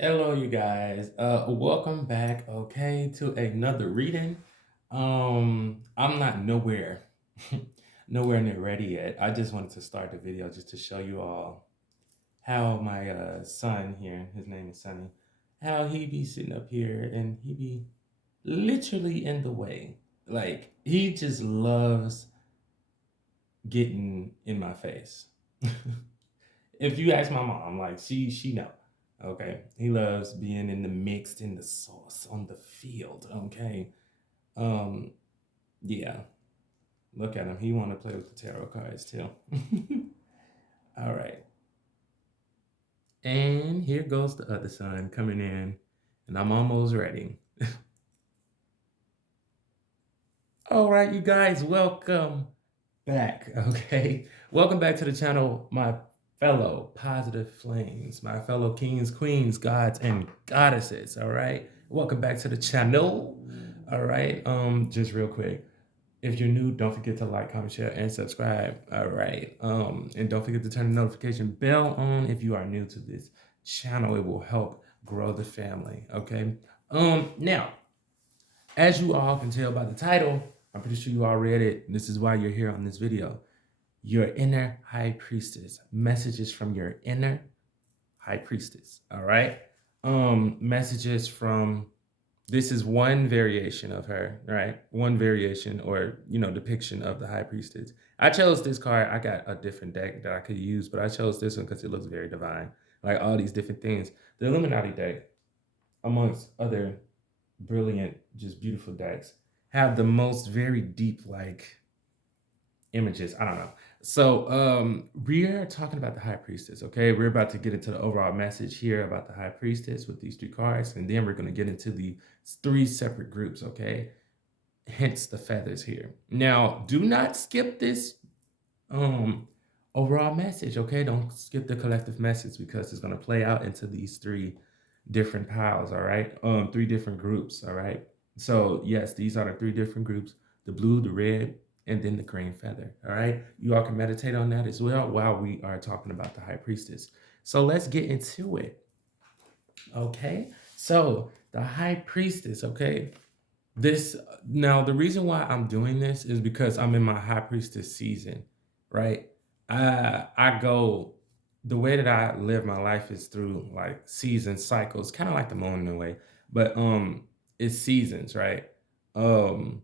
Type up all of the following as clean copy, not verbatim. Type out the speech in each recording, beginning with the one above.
Hello, you guys. Welcome back, okay, to another reading. I'm not nowhere, nowhere near ready yet. I just wanted to start the video just to show you all how my son here, his name is Sonny, how he be sitting up here and he be literally in the way. Like he just loves getting in my face. If you ask my mom, like she know. Okay. He loves being in the mixed in the sauce on the field. Okay. Um, yeah. Look at him. He wanna play with the tarot cards too. All right. And here goes the other son coming in, and I'm almost ready. All right, you guys, welcome back. Okay. Welcome back to the channel, my fellow positive flames, my fellow kings, queens, gods, and goddesses. All right. Welcome back to the channel. All right. Just real quick. If you're new, don't forget to like, comment, share, and subscribe. All right. And don't forget to turn the notification bell on if you are new to this channel. It will help grow the family. Okay. Now, as you all can tell by the title, I'm pretty sure you all read it. This is why you're here on this video. Your inner high priestess. Messages from your inner high priestess. All right. Messages from, this is one variation of her, right? One variation or, depiction of the high priestess. I chose this card. I got a different deck that I could use, but I chose this one because it looks very divine. Like all these different things. The Illuminati deck, amongst other brilliant, just beautiful decks, have the most very deep, like, images. I don't know. So we are talking about the high priestess. Okay, we're about to get into the overall message here about the high priestess with these three cards, and then we're going to get into the three separate groups. Okay, hence the feathers here. Now, do not skip this overall message. Okay, don't skip the collective message because it's going to play out into these three different piles. All right, three different groups. All right. So yes, these are the three different groups: the blue, the red, and then the green feather. All right. You all can meditate on that as well while we are talking about the high priestess. So let's get into it. Okay. So the high priestess. Okay. This now the reason why I'm doing this is because I'm in my high priestess season, right? I go, the way that I live my life is through like season cycles, kind of like the moon in a way, but it's seasons, right? Um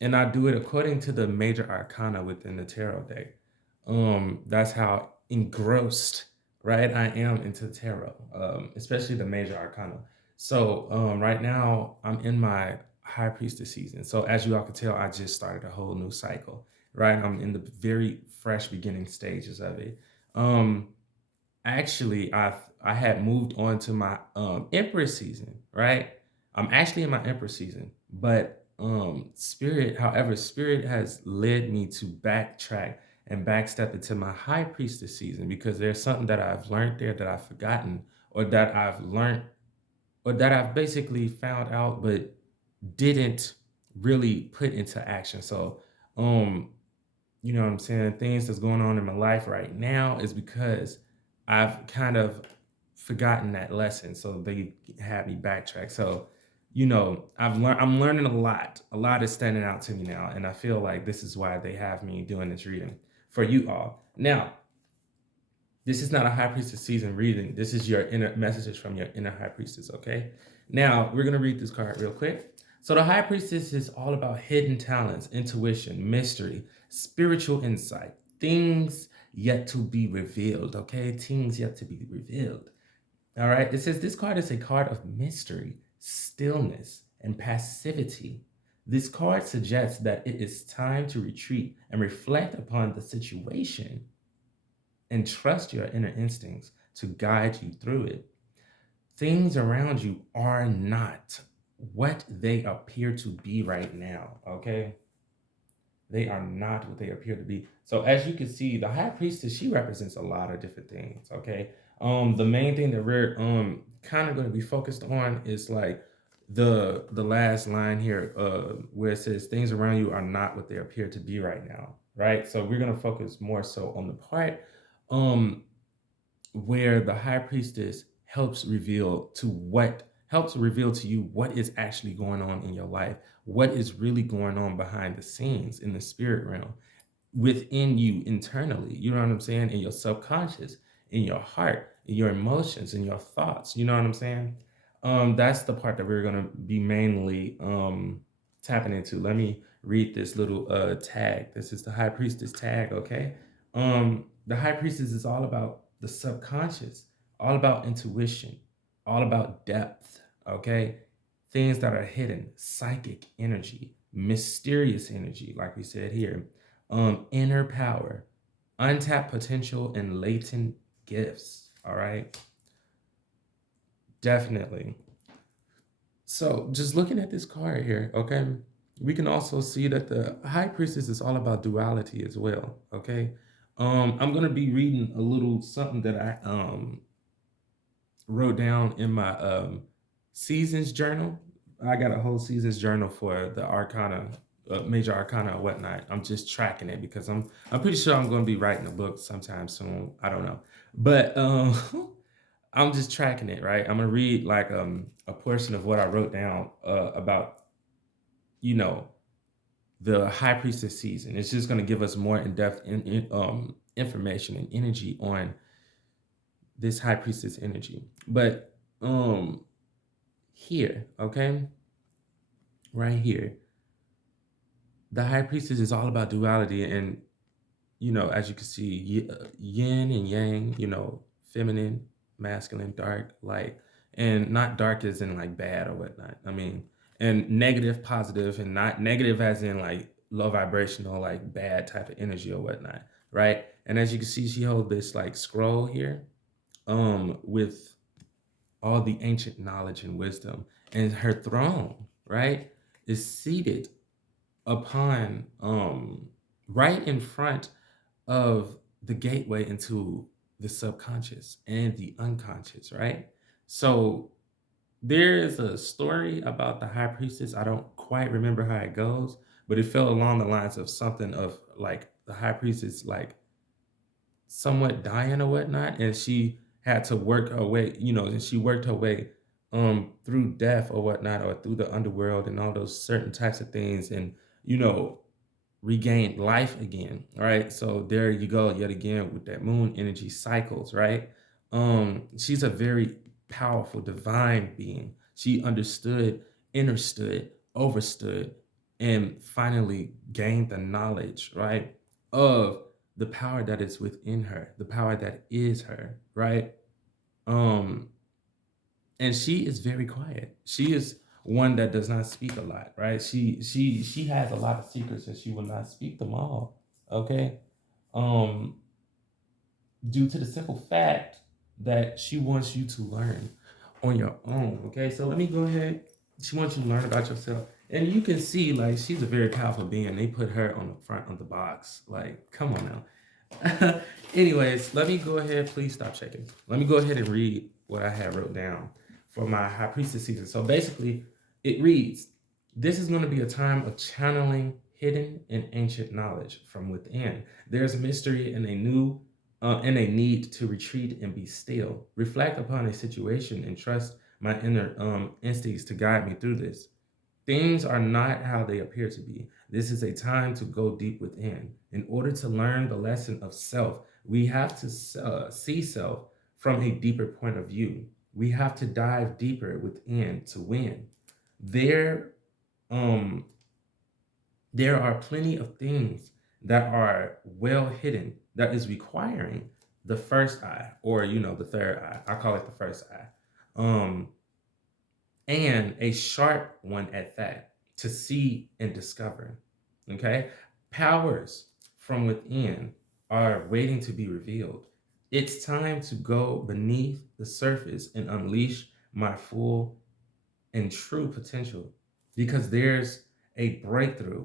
and I do it according to the major arcana within the tarot deck. That's how engrossed, right, I am into tarot, especially the major arcana. So right now I'm in my high priestess season. So as you all can tell, I just started a whole new cycle, right? I'm in the very fresh beginning stages of it. Um, Actually, I had moved on to my Empress season, right? I'm actually in my Empress season, but Spirit has led me to backtrack and backstep into my High Priestess season because there's something that I've learned there that I've forgotten, or that I've learned, or that I've basically found out but didn't really put into action. So, um, you know what I'm saying, things that's going on in my life right now is because I've kind of forgotten that lesson. So they had me backtrack. So, I'm learning a lot. A lot is standing out to me now. And I feel like this is why they have me doing this reading for you all. Now, this is not a high priestess season reading. This is your inner messages from your inner high priestess, okay? Now, we're going to read this card real quick. So the high priestess is all about hidden talents, intuition, mystery, spiritual insight, things yet to be revealed, okay? Things yet to be revealed. All right? It says this card is a card of mystery, stillness, and passivity. This card suggests that it is time to retreat and reflect upon the situation and trust your inner instincts to guide you through it. Things around you are not what they appear to be right now, okay? They are not what they appear to be. So as you can see, the high priestess, she represents a lot of different things, okay? The main thing that we're kind of going to be focused on is like the last line here, where it says things around you are not what they appear to be right now, right? So we're going to focus more so on the part um where the high priestess helps reveal to you what is actually going on in your life, what is really going on behind the scenes in the spirit realm within you internally. You know what I'm saying? In your subconscious, in your heart, in your emotions, in your thoughts. You know what I'm saying? That's the part that we're gonna be mainly tapping into. Let me read this little tag. This is the High Priestess tag, okay? The High Priestess is all about the subconscious, all about intuition, all about depth, okay? Things that are hidden, psychic energy, mysterious energy, like we said here, inner power, untapped potential, and latent gifts. All right, definitely. So, just looking at this card here, okay, we can also see that the High Priestess is all about duality as well. Okay, I'm gonna be reading a little something that I wrote down in my seasons journal. I got a whole seasons journal for the arcana, major arcana and whatnot. I'm just tracking it because I'm pretty sure I'm going to be writing a book sometime soon. I don't know, but I'm just tracking it. Right, I'm gonna read like a portion of what I wrote down about you know the High Priestess season. It's just going to give us more in depth information and energy on this High Priestess energy. But here, okay, right here, the High Priestess is all about duality, and as you can see, yin and yang, feminine, masculine, dark, light, and not dark as in like bad or whatnot. I mean, and negative, positive, and not negative as in like low vibrational, like bad type of energy or whatnot, right? And as you can see, she holds this like scroll here, with all the ancient knowledge and wisdom, and her throne, right, is seated upon right in front of the gateway into the subconscious and the unconscious, right? So there is a story about the High Priestess. I don't quite remember how it goes, but it fell along the lines of something of like the High Priestess like somewhat dying or whatnot, and she had to work her way, and she worked her way through death or whatnot, or through the underworld and all those certain types of things, and you know regained life again, right? So there you go, yet again with that moon energy cycles, right? She's a very powerful divine being. She understood, understood, overstood, and finally gained the knowledge, right, of the power that is within her, the power that is her, right? Um, and she is very quiet. She is one that does not speak a lot, right? She has a lot of secrets and she will not speak them all. Okay. Um, Due to the simple fact that she wants you to learn on your own. Okay, so let me go ahead. She wants you to learn about yourself. And you can see, like, she's a very powerful being. They put her on the front of the box. Like, come on now. Anyways, let me go ahead. Please stop checking. Let me go ahead and read what I had wrote down for my High Priestess season. So basically, it reads, this is going to be a time of channeling hidden and ancient knowledge from within. There's mystery and a need to retreat and be still. Reflect upon a situation and trust my inner instincts to guide me through this. Things are not how they appear to be. This is a time to go deep within. In order to learn the lesson of self, we have to see self from a deeper point of view. We have to dive deeper within to win. There, um, there are plenty of things that are well hidden that is requiring the first eye, or the third eye. I call it the first eye. Um, and a sharp one at that, to see and discover. Okay? Powers from within are waiting to be revealed. It's time to go beneath the surface and unleash my full and true potential, because there's a breakthrough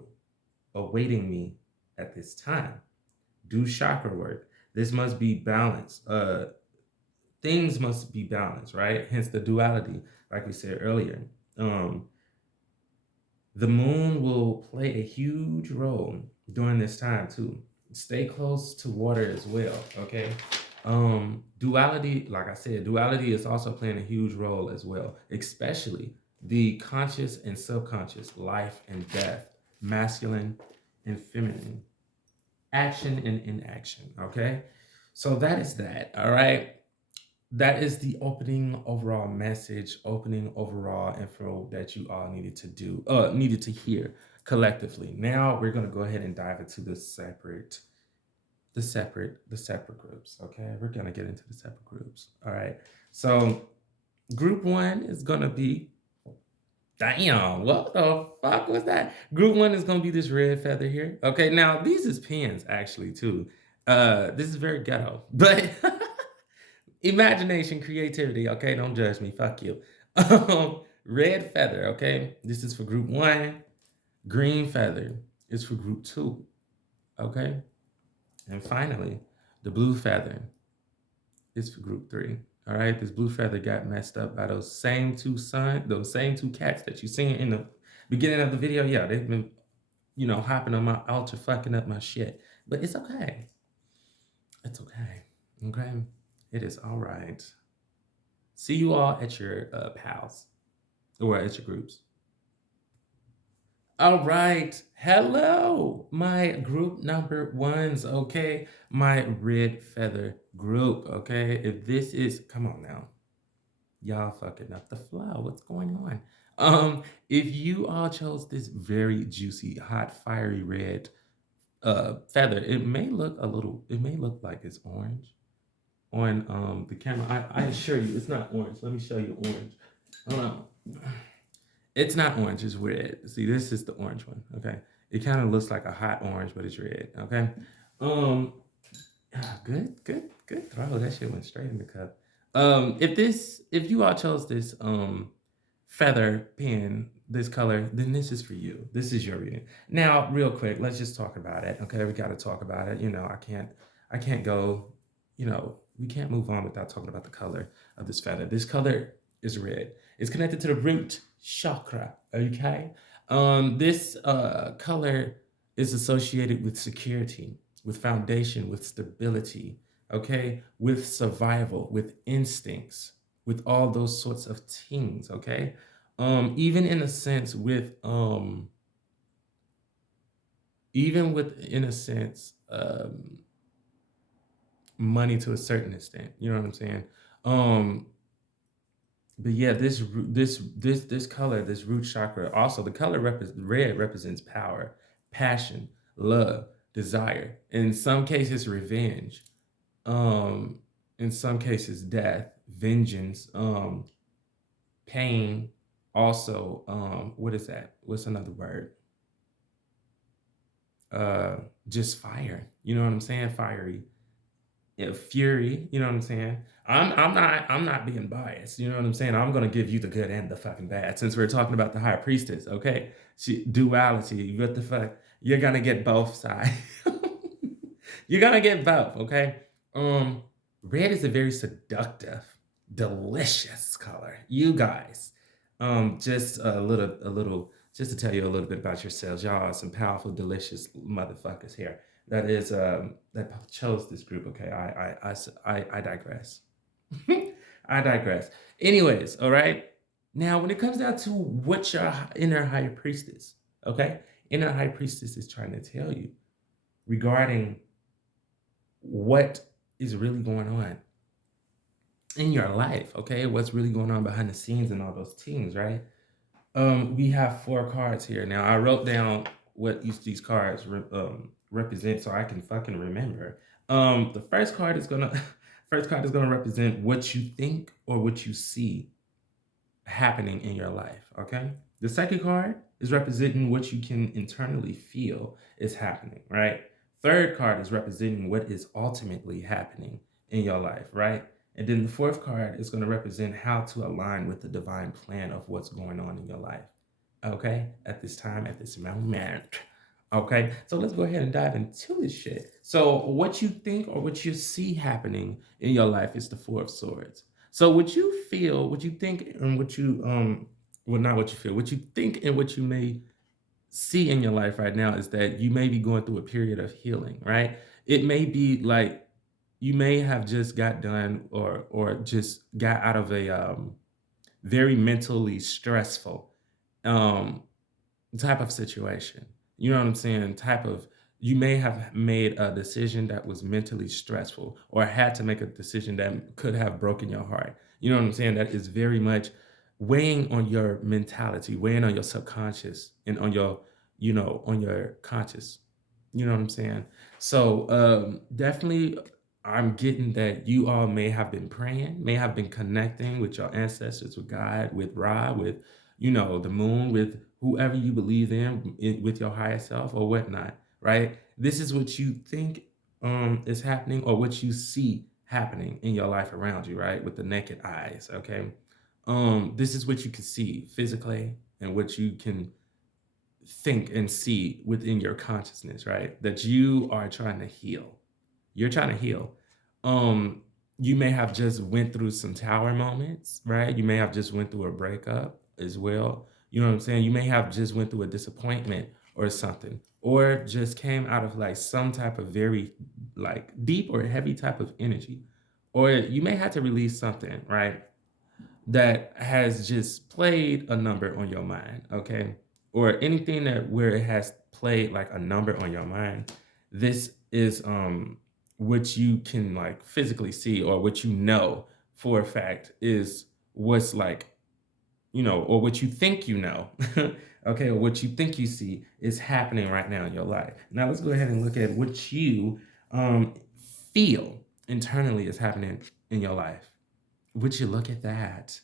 awaiting me at this time. Do chakra work. This must be balanced. Things must be balanced, right? Hence the duality, like we said earlier. Um, the moon will play a huge role during this time too. Stay close to water as well, okay? Duality, like I said, duality is also playing a huge role as well, especially the conscious and subconscious, life and death, masculine and feminine, action and inaction. Okay, so that is that. All right, that is the opening overall message, opening overall info that you all needed to hear collectively. Now we're gonna go ahead and dive into the separate groups. Okay, we're gonna get into the separate groups. All right. So group one is gonna be, damn, what the fuck was that? Group one is gonna be this red feather here. Okay, now these is pins actually too. This is very ghetto, but imagination, creativity. Okay, don't judge me. Fuck you. Red feather. Okay, this is for group one. Green feather is for group two. Okay, and finally, the blue feather is for group three. All right, this blue feather got messed up by those same two cats that you seen in the beginning of the video. Yeah, they've been, hopping on my altar, fucking up my shit. But it's okay. It's okay. Okay, it is all right. See you all at your pals or at your groups. All right. Hello, my group number ones. Okay, my red feather group. Okay, if this is, come on now, y'all fucking up the flow. What's going on? If you all chose this very juicy, hot, fiery red feather, it may look like it's orange on the camera. I assure you it's not orange. Let me show you orange. Hold on. It's not orange, it's red. See, this is the orange one. Okay. It kind of looks like a hot orange, but it's red. Okay. Um good throw. That shit went straight in the cup. If you all chose this feather pen, this color, then this is for you. This is your reading. Now, real quick, let's just talk about it. Okay, we gotta talk about it. I can't go, we can't move on without talking about the color of this feather. This color is red. It's connected to the root chakra. Okay. This color is associated with security, with foundation, with stability, okay, with survival, with instincts, with all those sorts of things, okay? Even in a sense with even with in a sense money to a certain extent, you know what I'm saying? Um but yeah, this color, this root chakra, also the color red represents power, passion, love, desire. In some cases, revenge. Um, in some cases, death, vengeance, pain. Also, what is that? What's another word? Uh, just fire. You know what I'm saying? Fiery, fury. You know what I'm saying? I'm not being biased. You know what I'm saying? I'm gonna give you the good and the fucking bad. Since we're talking about the high priestess, okay? Duality. What the fuck? You're gonna get both sides. You're gonna get both, okay? Um, red is a very seductive, delicious color. You guys, just just to tell you a little bit about yourselves. Y'all are some powerful, delicious motherfuckers here. That chose this group. Okay, I digress. I digress. Anyways, all right. Now, when it comes down to what your inner high priestess, okay, inner high priestess is trying to tell you regarding what is really going on in your life, okay? What's really going on behind the scenes and all those things, right? We have 4 cards here. Now, I wrote down what each of these cards represent so I can fucking remember. The first card is gonna first card is gonna represent what you think or what you see happening in your life, okay? The second card is representing what you can internally feel is happening, right? Third card is representing what is ultimately happening in your life, right? And then the fourth card is going to represent how to align with the divine plan of what's going on in your life, okay? At this time, at this moment. Okay, so let's go ahead and dive into this shit. So, what you think or what you see happening in your life is the Four of Swords. So, what you feel, what you think, and what you well, not what you feel, what you think and what you may see in your life right now is that you may be going through a period of healing, right? It may be like you may have just got done or just got out of a very mentally stressful um type of situation. You know what I'm saying? Type of you may have made a decision that was mentally stressful or had to make a decision that could have broken your heart. You know what I'm saying? That is very much weighing on your mentality, weighing on your subconscious and on your, on your conscious. You know what I'm saying? So definitely I'm getting that you all may have been praying, may have been connecting with your ancestors, with God, with Ra, with the moon, with whoever you believe with your higher self or whatnot, right? This is what you think is happening or what you see happening in your life around you, right? With the naked eyes, okay? This is what you can see physically and what you can think and see within your consciousness, right? That you are trying to heal. You're trying to heal. Um, you may have just went through some tower moments, right? You may have just went through a breakup as well. You know what I'm saying? You may have just went through a disappointment or something, or just came out of like some type of very like deep or heavy type of energy. Or you may have to release something, right? That has just played a number on your mind, okay? Or anything that where it has played like a number on your mind, this is what you can like physically see or what you know for a fact is what's like, or what you think you know, okay, or what you think you see is happening right now in your life. Now let's go ahead and look at what you um feel internally is happening in your life. Would you look at that?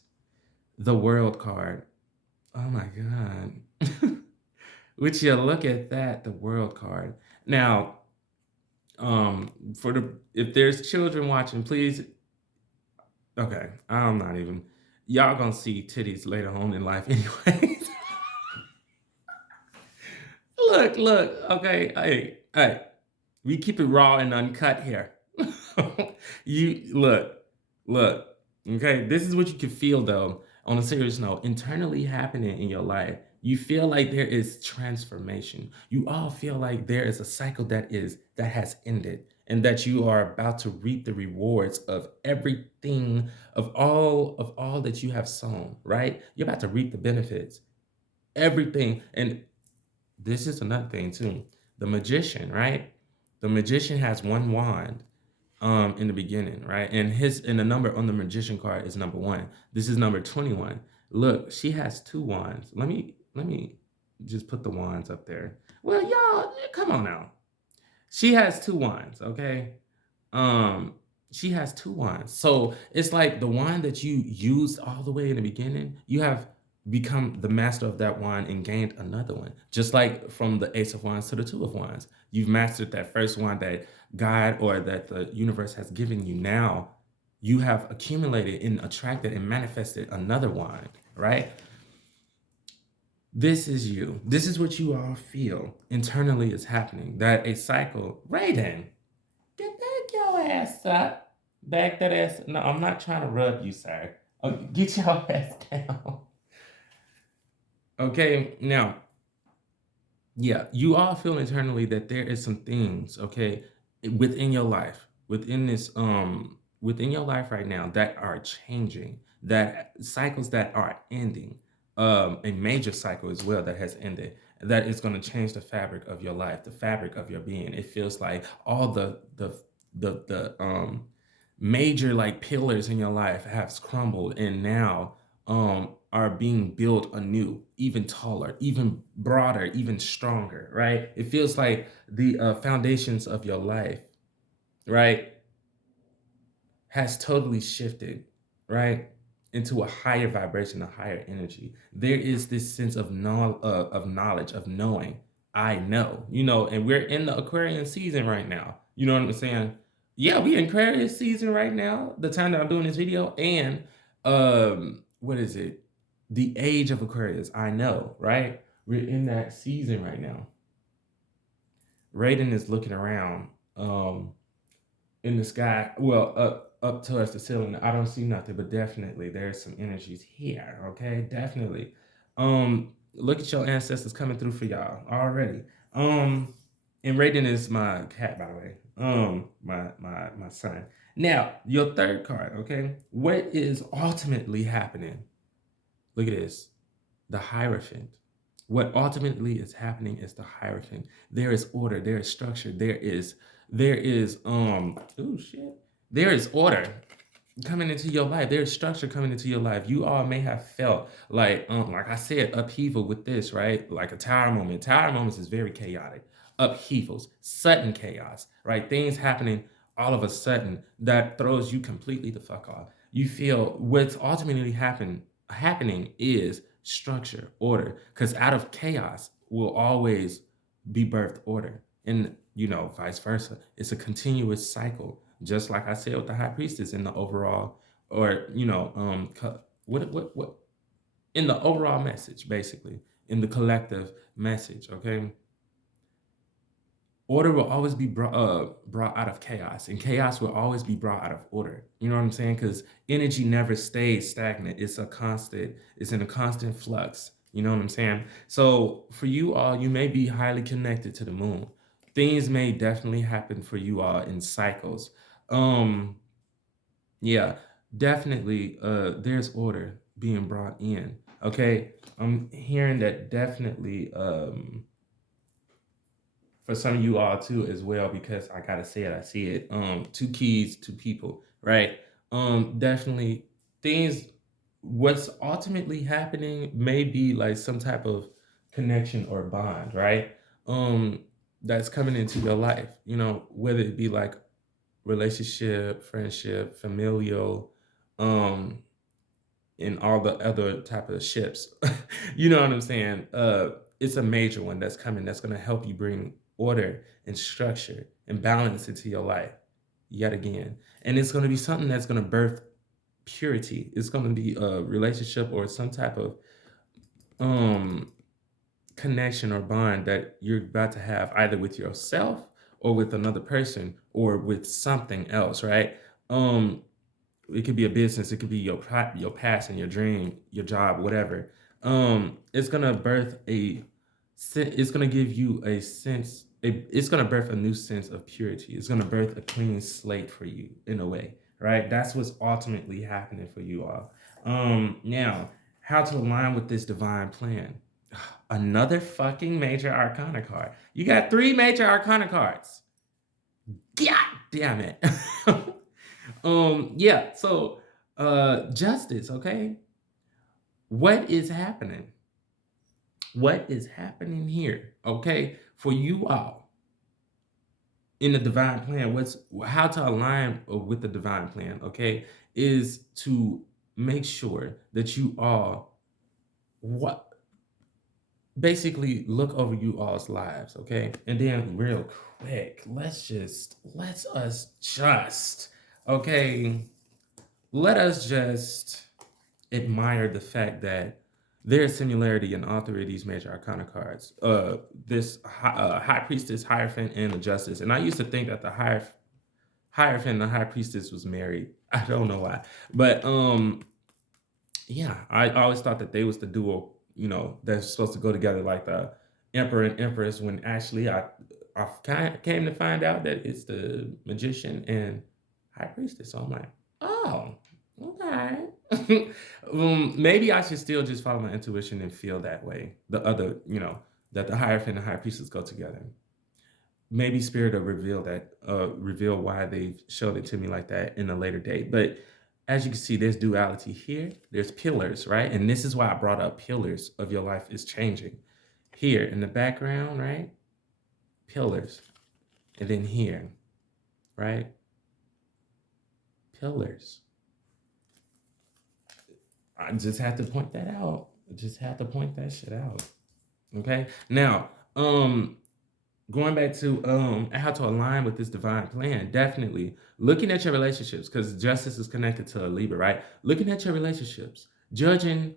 The world card. Oh my God. Would you look at that, the world card. Now, for the if there's children watching, please, okay, I'm not even y'all gonna see titties later on in life anyways. Look, okay, hey, we keep it raw and uncut here. You look, okay. This is what you can feel though. On a serious note, internally happening in your life, you feel like there is transformation. You all feel like there is a cycle that has ended, and that you are about to reap the rewards of everything of all that you have sown. Right? You're about to reap the benefits, everything, and this is another thing too. The magician, right? The magician has one wand in the beginning, right? And the number on the magician card is number 1. This is number 21. Look, she has two wands. Let me just put the wands up there. Well, y'all, come on now. She has two wands, okay? Um, she has two wands. So it's like the wand that you used all the way in the beginning, you have become the master of that wand and gained another one. Just like from the Ace of Wands to the Two of Wands. You've mastered that first wand that God or that the universe has given you. Now you have accumulated and attracted and manifested another wand, right? This is you. This is what you all feel internally is happening. That a cycle, Raiden, get back your ass up. Back that ass. No, I'm not trying to rub you, sir. Oh, get your ass down. Okay, now, yeah, you all feel internally that there is some things, okay, within your life, within your life right now that are changing, that cycles that are ending, a major cycle as well that has ended, that is going to change the fabric of your life, the fabric of your being. It feels like all the major like pillars in your life have crumbled and now are being built anew, even taller, even broader, even stronger, right? It feels like the foundations of your life, right, has totally shifted, right, into a higher vibration, a higher energy. There is this sense of knowledge, of knowing. I know, and we're in the Aquarian season right now. You know what I'm saying? Yeah, we in Aquarius season right now. The time that I'm doing this video, and what is it? The age of Aquarius. I know, right? We're in that season right now. Raiden is looking around. In the sky, well, up towards the ceiling. I don't see nothing, but definitely there's some energies here. Okay, definitely. Look at your ancestors coming through for y'all already. And Raiden is my cat, by the way. My son. Now, your third card, okay? What is ultimately happening? Look at this. The Hierophant. What ultimately is happening is the Hierophant. There is order, there is structure, oh shit. There is order coming into your life. There's structure coming into your life. You all may have felt like I said, upheaval with this, right? Like a tower moment. Tower moments is very chaotic. Upheavals, sudden chaos, right? Things happening all of a sudden that throws you completely the fuck off. You feel what's ultimately happening is structure, order, because out of chaos will always be birthed order. And vice versa. It's a continuous cycle, just like I said with the high priestess in the overall, or what in the overall message, basically in the collective message. Okay, order will always be brought out of chaos, and chaos will always be brought out of order. You know what I'm saying? Because energy never stays stagnant. It's in a constant flux. You know what I'm saying? So for you all, you may be highly connected to the moon. Things may definitely happen for you all in cycles. Um, yeah, definitely there's order being brought in. Okay. I'm hearing that definitely for some of you all too as well, because I gotta say it, I see it. Two keys, two people, right? Definitely things. What's ultimately happening may be like some type of connection or bond, right? Um, that's coming into your life. Whether it be like relationship, friendship, familial, um, and all the other type of ships. You know what I'm saying? It's a major one that's coming that's going to help you bring order and structure and balance into your life yet again. And it's going to be something that's going to birth purity. It's going to be a relationship or some type of um connection or bond that you're about to have either with yourself or with another person or with something else, right? Um it could be a business, it could be your passion, your dream, your job, whatever. It's gonna birth it's gonna give you a sense. It's gonna birth a new sense of purity. It's gonna birth a clean slate for you in a way, right? That's what's ultimately happening for you all. Now, how to align with this divine plan? Another fucking major arcana card. You got three major arcana cards. God damn it. Yeah, so justice, okay? What is happening? What is happening here? Okay, for you all in the divine plan, what's how to align with the divine plan, okay, is to make sure that you all what basically look over you all's lives, okay? And then real quick, let's us just okay, let us just admire the fact that there's similarity in all three of these major arcana cards. This High Priestess, Hierophant, and the Justice. And I used to think that the Hierophant and the High Priestess was married. I don't know why, but yeah, I always thought that they was the duo. That's supposed to go together like the Emperor and Empress. When actually, I came to find out that it's the Magician and High Priestess. So I'm like, oh, okay. Maybe I should still just follow my intuition and feel that way. The other, that the Hierophant and High Priestess go together. Maybe Spirit will reveal why they showed it to me like that in a later date. But as you can see, there's duality here. There's pillars, right? And this is why I brought up pillars of your life is changing. Here in the background, right? Pillars. And then here, right? Pillars. I just have to point that out. I just have to point that shit out. Okay. Now, going back to how to align with this divine plan, definitely looking at your relationships, because justice is connected to a Libra, right? Looking at your relationships, judging,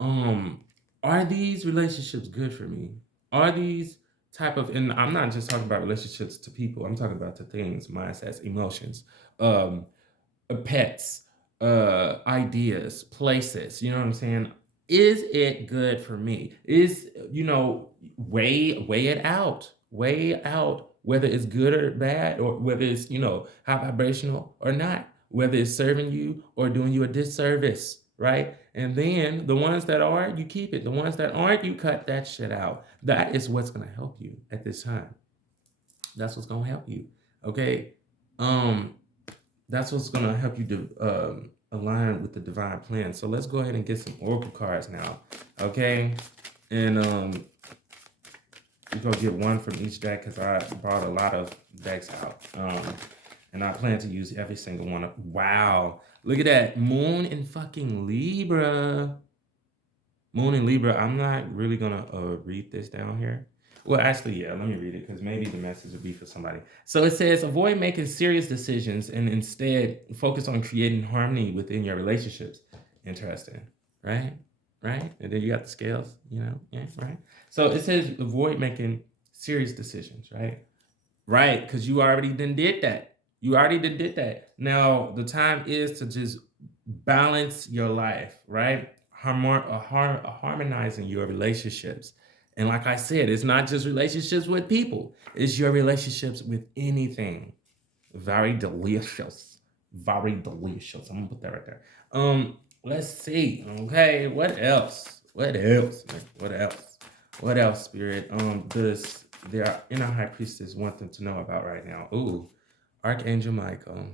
are these relationships good for me? Are these type of, and I'm not just talking about relationships to people, I'm talking about to things, mindsets, emotions, um, pets, ideas, places. You know what I'm saying? Is it good for me? Weigh it out. Weigh out whether it's good or bad, or whether it's, high vibrational or not, whether it's serving you or doing you a disservice, right? And then the ones that are, you keep it. The ones that aren't, you cut that shit out. That is what's going to help you at this time. That's what's going to help you. Okay. Um, that's what's going to help you to align with the divine plan. So let's go ahead and get some oracle cards now. Okay. And we're going to get one from each deck because I brought a lot of decks out. And I plan to use every single one. Wow. Look at that. Moon in fucking Libra. Moon in Libra. I'm not really going to read this down here. Well, actually, yeah, let me read it because maybe the message will be for somebody. So it says, avoid making serious decisions and instead focus on creating harmony within your relationships. Interesting, right? Right? And then you got the scales, yeah, right? So it says, avoid making serious decisions, right? Right, because you already did that. You already did that. Now, the time is to just balance your life, right? Harmonizing your relationships. And like I said, it's not just relationships with people. It's your relationships with anything. Very delicious. Very delicious. I'm gonna put that right there. Let's see. Okay, what else? What else? What else? What else, Spirit? Does their inner high priestess want them to know about right now? Ooh, Archangel Michael.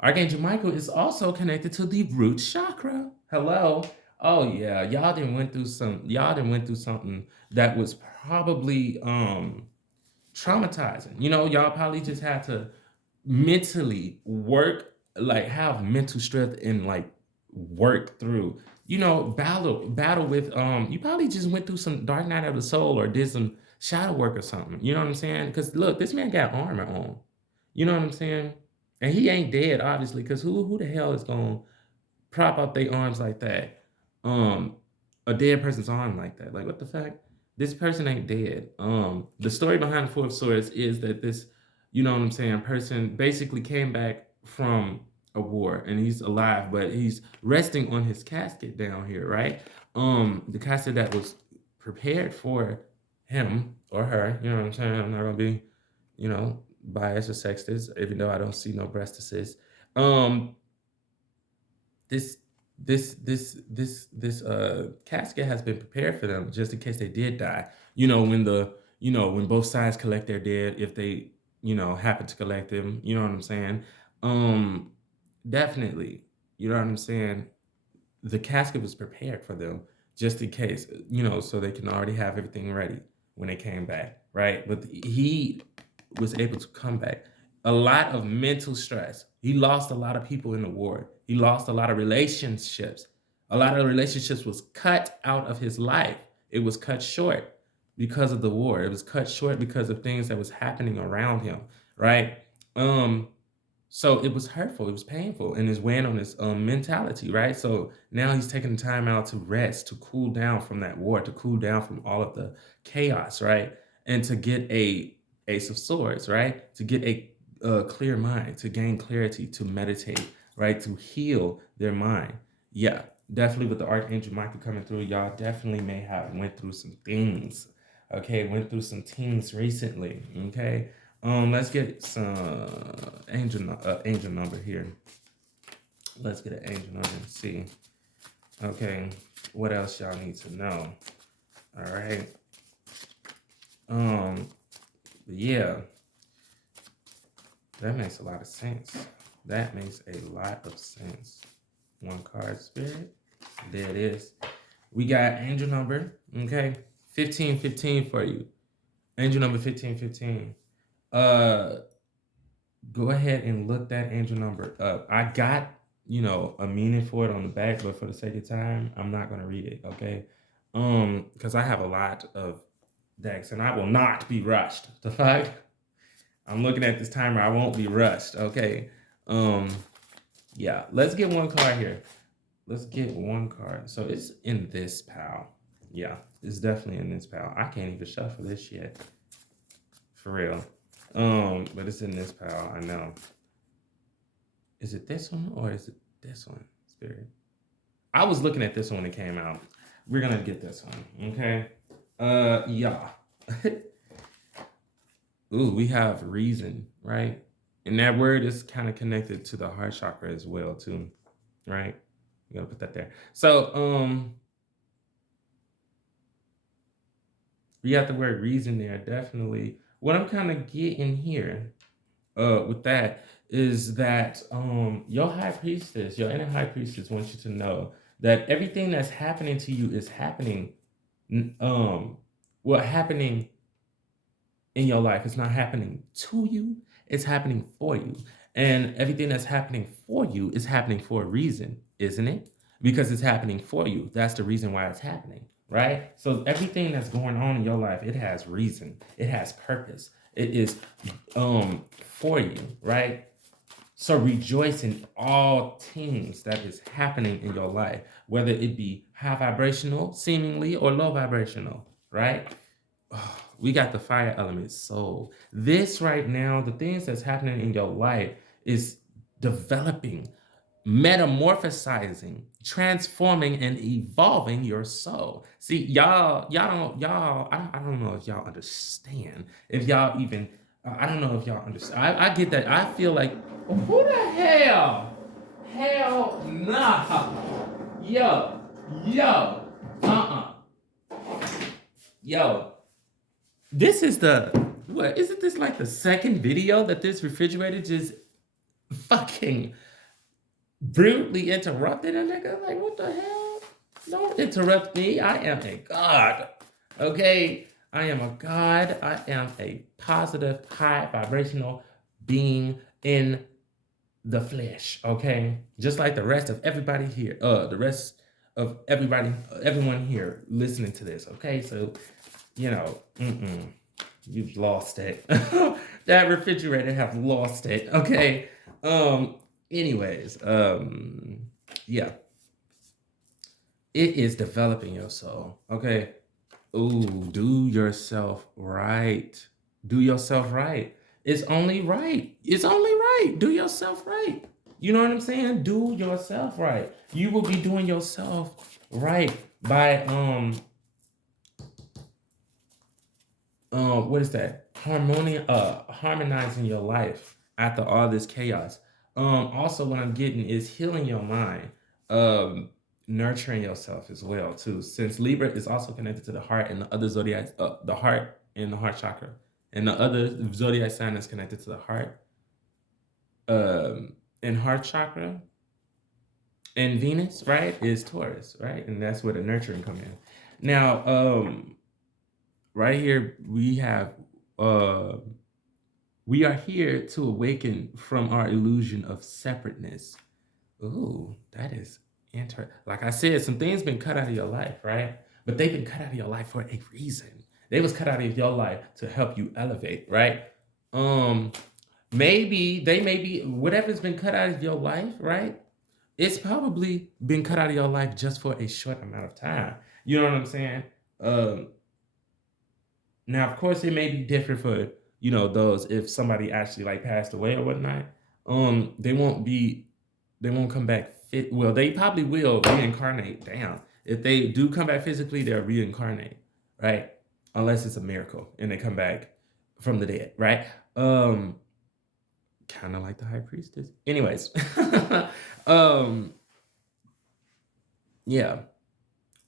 Archangel Michael is also connected to the root chakra. Hello. Oh yeah, y'all done went through something that was probably traumatizing. Y'all probably just had to mentally work, like have mental strength and like work through, battle with you probably just went through some dark night of the soul or did some shadow work or something. You know what I'm saying? Because look, this man got armor on. You know what I'm saying? And he ain't dead, obviously, because who the hell is gonna prop up their arms like that? Um, a dead person's arm like that. Like what the fuck? This person ain't dead. The story behind the Four of Swords is that this, person basically came back from a war and he's alive, but he's resting on his casket down here, right? The casket that was prepared for him or her, you know what I'm saying? I'm not gonna be, biased or sexist, even though I don't see no breastises. Um, this this casket has been prepared for them just in case they did die. When both sides collect their dead, if they happen to collect them, you know what I'm saying. um Definitely, you know what I'm saying, the casket was prepared for them just in case, so they can already have everything ready when they came back, right? But he was able to come back. A lot of mental stress. He lost a lot of people in the war. He lost a lot of relationships. A lot of relationships was cut out of his life. It was cut short because of the war. It was cut short because of things that was happening around him, right? Um, so it was hurtful, it was painful, and it's weighing on his mentality, right? So now he's taking the time out to rest, to cool down from that war, to cool down from all of the chaos, right? And to get a Ace of Swords, right? To get a clear mind, to gain clarity, to meditate, right? To heal their mind. Yeah, definitely with the Archangel Michael coming through, y'all definitely may have went through some things. Okay, went through some things recently. Okay, let's get some angel number here. Let's get an angel number and see. Okay, what else y'all need to know? All right. Yeah, that makes a lot of sense. That makes a lot of sense. One card, Spirit. There it is. We got angel number, okay, 1515 for you. Angel number 1515. Go ahead and look that angel number up. I got, a meaning for it on the back, but for the sake of time, I'm not gonna read it, okay? Because I have a lot of decks and I will not be rushed. The fact I'm looking at this timer, I won't be rushed, okay? Yeah, let's get one card here. Let's get one card. So it's in this pile. Yeah, it's definitely in this pile. I can't even shuffle this yet. For real. But it's in this pile, I know. Is it this one or is it this one, Spirit? I was looking at this one when it came out. We're gonna get this one, okay? Yeah. Ooh, we have reason, right? And that word is kind of connected to the heart chakra as well, too, right? I'm gonna put that there. So, we got the word reason there, definitely. What I'm kind of getting here, with that is that your high priestess, your inner high priestess wants you to know that everything that's happening to you is happening, well, happening in your life. It's not happening to you, it's happening for you. And everything that's happening for you is happening for a reason, isn't it? Because it's happening for you. That's the reason why it's happening, right? So everything that's going on in your life, it has reason, it has purpose. It is for you, right? So rejoice in all things that is happening in your life, whether it be high vibrational, seemingly, or low vibrational, right? We got the fire element. So this right now, the things that's happening in your life is developing, metamorphosizing, transforming, and evolving your soul. See, I don't know if y'all understand. If y'all even, I don't know if y'all understand. I get that. I feel like, who the hell? Hell nah. Yo, yo, uh-uh. Yo, this is the what? Isn't this like the second video that this refrigerator just fucking brutally interrupted a nigga? Like, what the hell? Don't interrupt me. I am a god. Okay? I am a god. I am a positive, high vibrational being in the flesh. Okay? Just like the rest of everybody here. The rest of everybody, everyone here listening to this. Okay? So, you've lost it. That refrigerator have lost it. Okay. Anyways, yeah. It is developing your soul. Okay. Ooh, do yourself right. Do yourself right. It's only right. It's only right. Do yourself right. You know what I'm saying? Do yourself right. You will be doing yourself right by what is that? Harmonizing your life after all this chaos. Also what I'm getting is healing your mind, nurturing yourself as well too. Since Libra is also connected to the heart and the other zodiac, the heart and the heart chakra, and the other zodiac sign that's connected to the heart, and heart chakra, and Venus, right, is Taurus, right, and that's where the nurturing come in. Now, right here uh we are here to awaken from our illusion of separateness. Ooh, that is interesting. Like I said, some things been cut out of your life, right? But they've been cut out of your life for a reason. They was cut out of your life to help you elevate, right? Um, maybe they may be whatever's been cut out of your life, right? It's probably been cut out of your life just for a short amount of time. You know what I'm saying? Um, Now, of course, it may be different for those if somebody actually like passed away or whatnot. They won't be, they won't come back fit. Well, they probably will reincarnate. Damn, if they do come back physically, they'll reincarnate, right? Unless it's a miracle and they come back from the dead, right? Kind of like the high priestess. Anyways, um, yeah,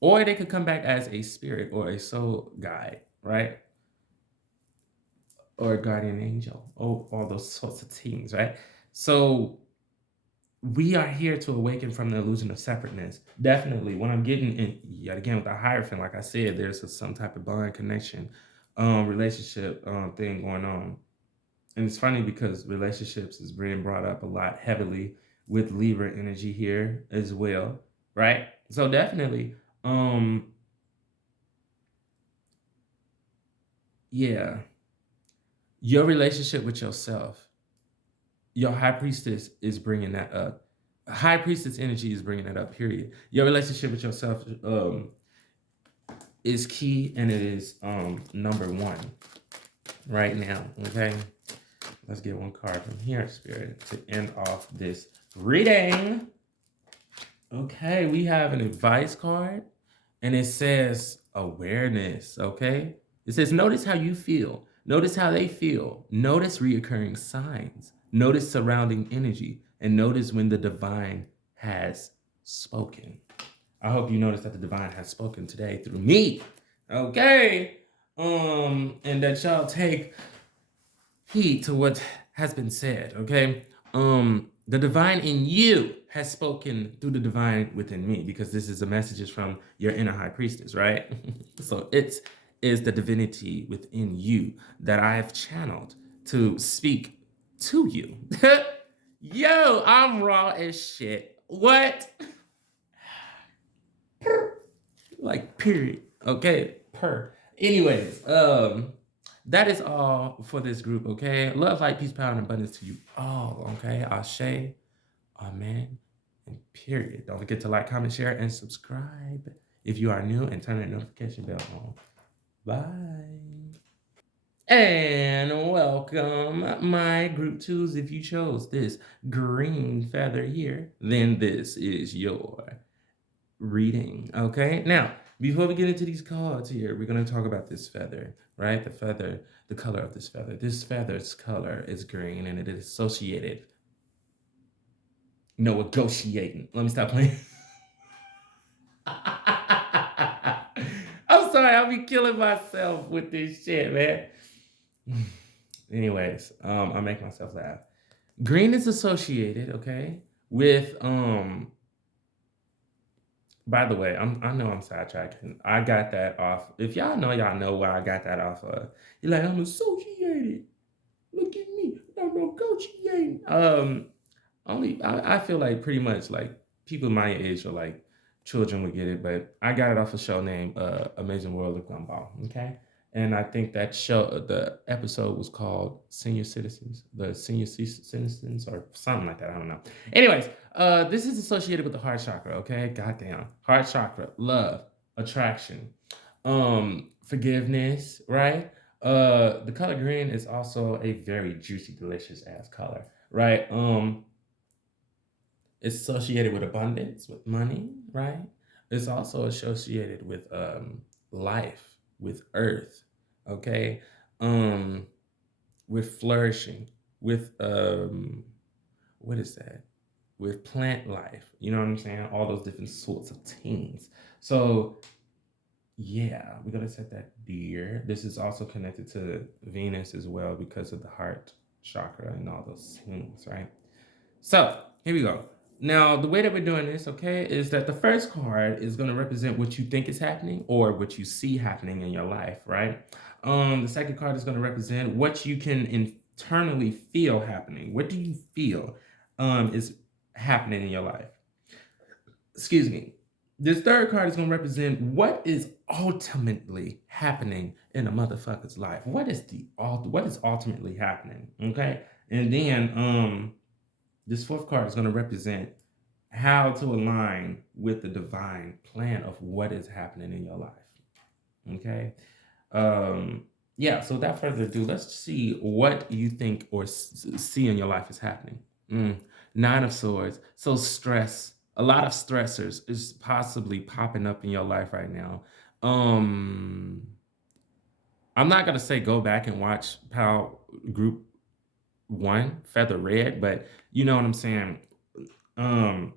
or they could come back as a spirit or a soul guide, right? Or a guardian angel, all those sorts of things, right? So we are here to awaken from the illusion of separateness. Definitely, when I'm getting in yet again with the Hierophant, like I said, there's some type of bond connection, relationship thing going on. And it's funny because relationships is being brought up a lot heavily with Libra energy here as well, right? So definitely, yeah, your relationship with yourself, your high priestess is bringing that up. High priestess energy is bringing that up. Period. Your relationship with yourself is key, and it is number one right now. Okay, let's get one card from here, Spirit, to end off this reading. Okay, we have an advice card, and it says awareness. Okay, it says notice how you feel. Notice how they feel. Notice reoccurring signs. Notice surrounding energy. And notice when the divine has spoken. I hope you notice that the divine has spoken today through me. Okay. And that y'all take heed to what has been said, okay? The divine in you has spoken through the divine within me, because this is the messages from your inner high priestess, right? So it is the divinity within you that I have channeled to speak to you. Yo, I'm raw as shit. What? Like, period. Okay, per. Anyways, that is all for this group. Okay, love, light, peace, power, and abundance to you all. Okay, Ashe, amen, and period. Don't forget to like, comment, share, and subscribe if you are new, and turn that notification bell on. Bye. And welcome, my group twos. If you chose this green feather here, then this is your reading. Okay, now before we get into these cards here, we're going to talk about this feather, right? The feather, the color of this feather. This feather's color is green, and it is associated. No negotiating. Let me stop playing. I'm sorry, I'll be killing myself with this shit, man. Anyways, I make myself laugh. Green is associated, okay, with by the way, I know I'm sidetracking. I got that off. If y'all know where I got that off of. You're like, I'm associated. Look at me. I'm negotiating. I feel like pretty much like people my age or like children would get it, but I got it off a show named Amazing World of Gumball. Okay. And I think that show, the episode was called Senior Citizens, the Senior Citizens, or something like that. I don't know. Anyways, this is associated with the heart chakra. Okay, goddamn, heart chakra, love, attraction, forgiveness, right? The color green is also a very juicy, delicious ass color, right? It's associated with abundance, with money, right? It's also associated with life, with earth, okay? With flourishing, with what is that? With plant life, you know what I'm saying? All those different sorts of things. So yeah, we're gonna set that there. This is also connected to Venus as well because of the heart chakra and all those things, right? So here we go. Now, the way that we're doing this, okay, is that the first card is going to represent what you think is happening or what you see happening in your life, right? The second card is going to represent what you can internally feel happening. What do you feel is happening in your life? Excuse me. This third card is going to represent what is ultimately happening in a motherfucker's life. What is ultimately happening? Okay, and then this fourth card is going to represent how to align with the divine plan of what is happening in your life. Okay. Yeah. So without further ado, let's see what you think or see in your life is happening. Nine of Swords. So stress. A lot of stressors is possibly popping up in your life right now. I'm not gonna say go back and watch Power Group One, Feather Red, but you know what I'm saying. Um,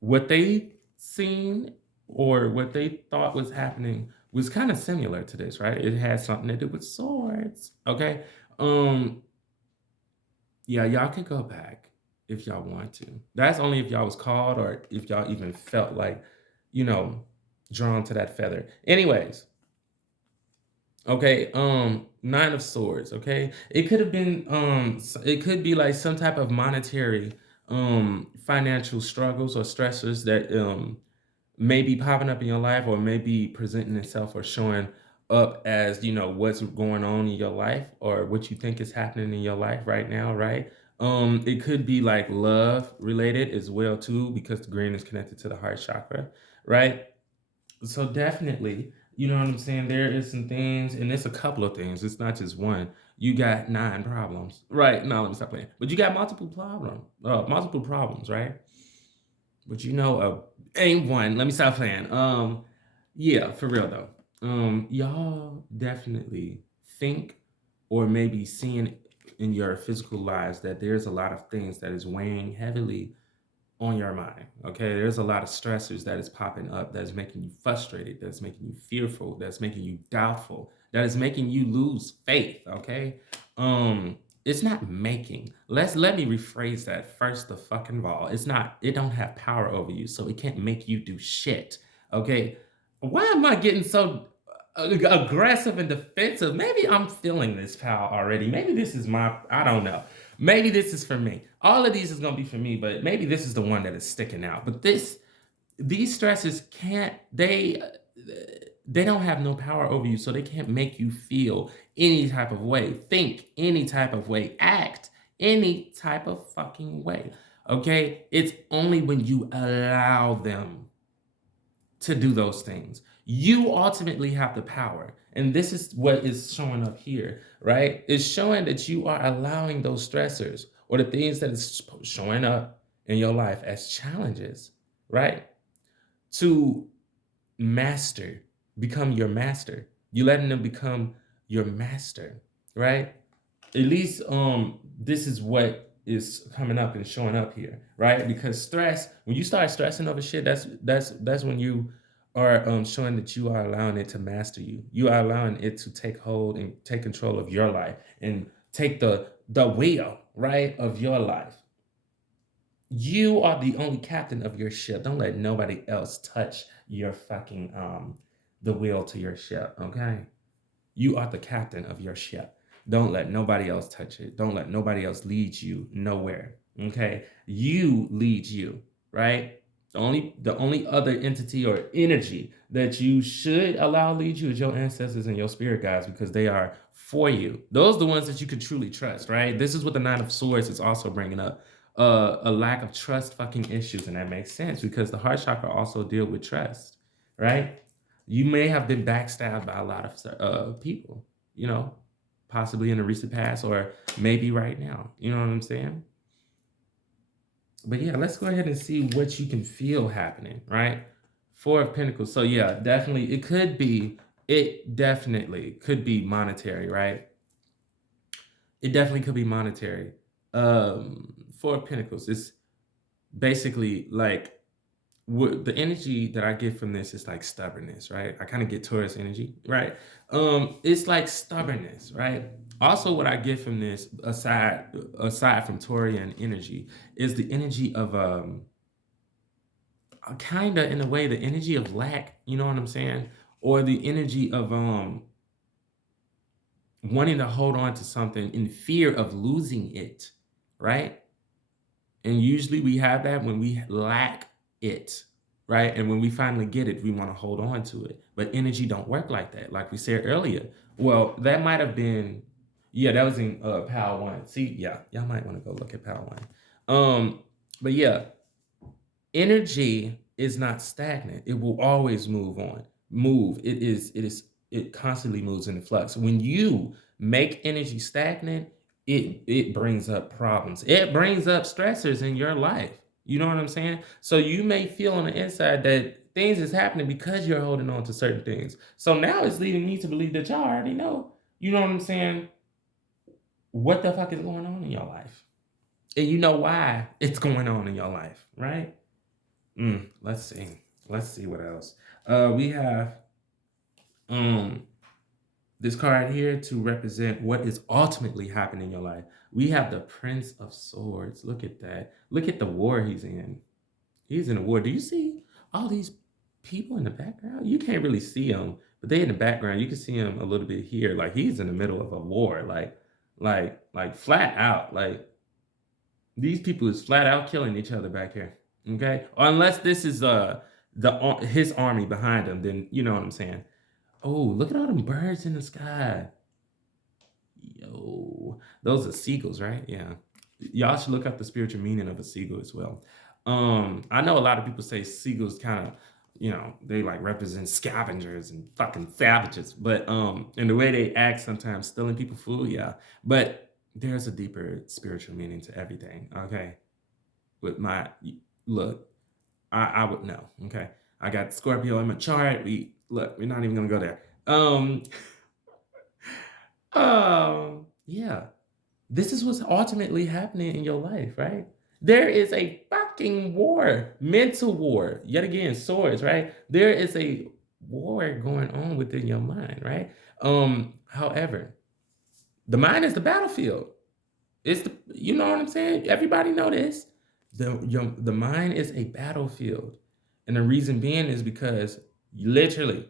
what they seen or what they thought was happening was kind of similar to this, right? It had something to do with swords. Okay. Um, yeah, y'all could go back if y'all want to. That's only if y'all was called or if y'all even felt like, you know, drawn to that feather. Anyways, okay, Nine of Swords, okay? It could have been it could be like some type of monetary financial struggles or stressors that may be popping up in your life or may be presenting itself or showing up as, you know, what's going on in your life or what you think is happening in your life right now, right? It could be like love related as well too, because the green is connected to the heart chakra, right? So definitely, you know what I'm saying? There is some things, and it's a couple of things. It's not just one. You got nine problems, right? No, let me stop playing. But you got multiple problems, right? But you know, ain't one. Let me stop playing. Yeah, for real though. Y'all definitely think or maybe seeing in your physical lives that there's a lot of things that is weighing heavily on your mind. Okay, there's a lot of stressors that is popping up that is making you frustrated, that's making you fearful, that's making you doubtful, that is making you lose faith. Okay, it's not making. Let me rephrase that first. The fucking all, it's not. It don't have power over you, so it can't make you do shit. Okay, why am I getting so aggressive and defensive? Maybe I'm feeling this power already. Maybe this is my. I don't know. Maybe this is for me. All of these is gonna be for me, but maybe this is the one that is sticking out. But these stresses can't. They don't have no power over you, so they can't make you feel any type of way, think any type of way, act any type of fucking way. Okay, it's only when you allow them to do those things. You ultimately have the power. And this is what is showing up here, right? It's showing that you are allowing those stressors or the things that is showing up in your life as challenges, right? To master, become your master. You letting them become your master, right? At least this is what is coming up and showing up here, right? Because stress, when you start stressing over shit, that's when you are showing that you are allowing it to master you. You are allowing it to take hold and take control of your life and take the wheel, right, of your life. You are the only captain of your ship. Don't let nobody else touch your fucking the wheel to your ship, okay? You are the captain of your ship. Don't let nobody else touch it. Don't let nobody else lead you nowhere. Okay? You lead you, right? The only other entity or energy that you should allow lead you is your ancestors and your spirit guides because they are for you. Those are the ones that you can truly trust, right? This is what the Nine of Swords is also bringing up. A lack of trust fucking issues, and that makes sense because the heart chakra also deal with trust, right? You may have been backstabbed by a lot of people, you know, possibly in the recent past or maybe right now. You know what I'm saying? But yeah, let's go ahead and see what you can feel happening, right? Four of Pentacles. So yeah, definitely, it definitely could be monetary, right? It definitely could be monetary. Four of Pentacles is basically like the energy that I get from this is like stubbornness, right? I kind of get Taurus energy, right? It's like stubbornness, right? Also, what I get from this, aside from Taurian energy, is the energy of kind of in a way the energy of lack. You know what I'm saying? Or the energy of wanting to hold on to something in fear of losing it, right? And usually we have that when we lack it, right? And when we finally get it, we want to hold on to it. But energy don't work like that. Like we said earlier. Well, that might have been, yeah, that was in Power One. See, yeah, y'all might want to go look at Power One. But yeah, energy is not stagnant. It will always move on. Move. It constantly moves in flux. When you make energy stagnant, it brings up problems. It brings up stressors in your life. You know what I'm saying? So you may feel on the inside that things is happening because you're holding on to certain things. So now it's leading me to believe that y'all already know. You know what I'm saying? What the fuck is going on in your life? And you know why it's going on in your life, right? Let's see. Let's see what else. We have um this card here to represent what is ultimately happening in your life. We have the Prince of Swords. Look at that. Look at the war he's in. He's in a war. Do you see all these people in the background? You can't really see them, but they in the background. You can see him a little bit here. Like he's in the middle of a war. Like flat out. Like these people is flat out killing each other back here. Okay, or unless this is his army behind him, then you know what I'm saying. Oh, look at all them birds in the sky. Yo, those are seagulls, right? Yeah. Y'all should look up the spiritual meaning of a seagull as well. I know a lot of people say seagulls kind of, they like represent scavengers and fucking savages, but and the way they act sometimes stealing people food, yeah. But there's a deeper spiritual meaning to everything. Okay. With my look, I would know. Okay. I got Scorpio in my chart. We're not even gonna go there. Yeah. This is what's ultimately happening in your life, right? There is a fucking war, mental war. Yet again, swords, right? There is a war going on within your mind, right? However, the mind is the battlefield. It's the, you know what I'm saying? Everybody know this. The mind is a battlefield. And the reason being is because literally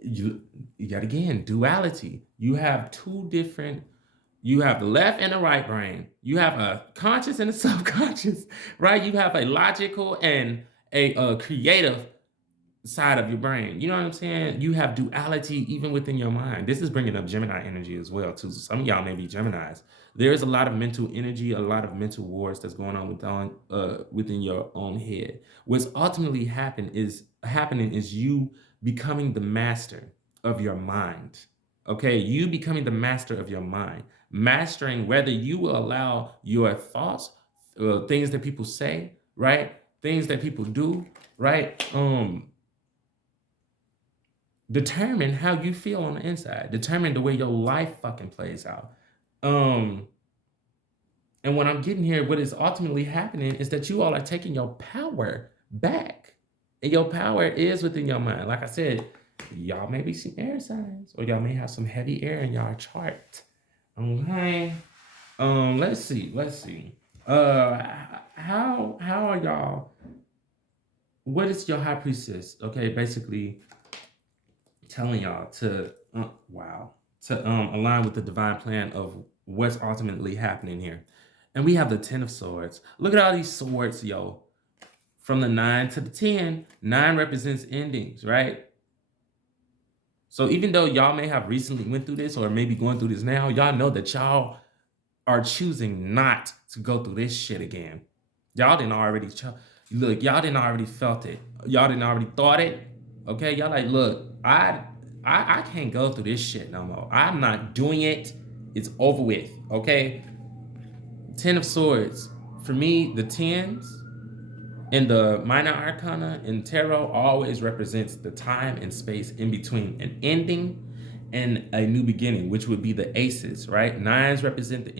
you yet again duality. You have two different, you have the left and the right brain. You have a conscious and a subconscious, right? You have a logical and a creative side of your brain. You know what I'm saying? You have duality even within your mind. This is bringing up Gemini energy as well, too. Some of y'all may be Geminis. There is a lot of mental energy, a lot of mental wars that's going on within your own head. What's ultimately happening is you becoming the master of your mind. Okay, you becoming the master of your mind, mastering whether you will allow your thoughts, things that people say, right, things that people do, right, determine how you feel on the inside, determine the way your life fucking plays out. Um, and what I'm getting here, what is ultimately happening is that you all are taking your power back. And your power is within your mind. Like I said, y'all may be some air signs, or y'all may have some heavy air in y'all chart. Okay. Let's see. How are y'all? What is your high priestess? Okay, basically telling y'all to align with the divine plan of what's ultimately happening here. And we have the 10 of swords. Look at all these swords, yo. From the 9 to the 10, 9 represents endings, right? So even though y'all may have recently went through this or maybe going through this now, y'all know that y'all are choosing not to go through this shit again. Y'all didn't already look, y'all didn't already felt it. Y'all didn't already thought it. Okay, y'all like, look, I can't go through this shit no more. I'm not doing it. It's over with. Okay. 10 of Swords. For me, the 10s in the minor arcana in tarot always represents the time and space in between an ending and a new beginning, which would be the aces, right? Nines represent the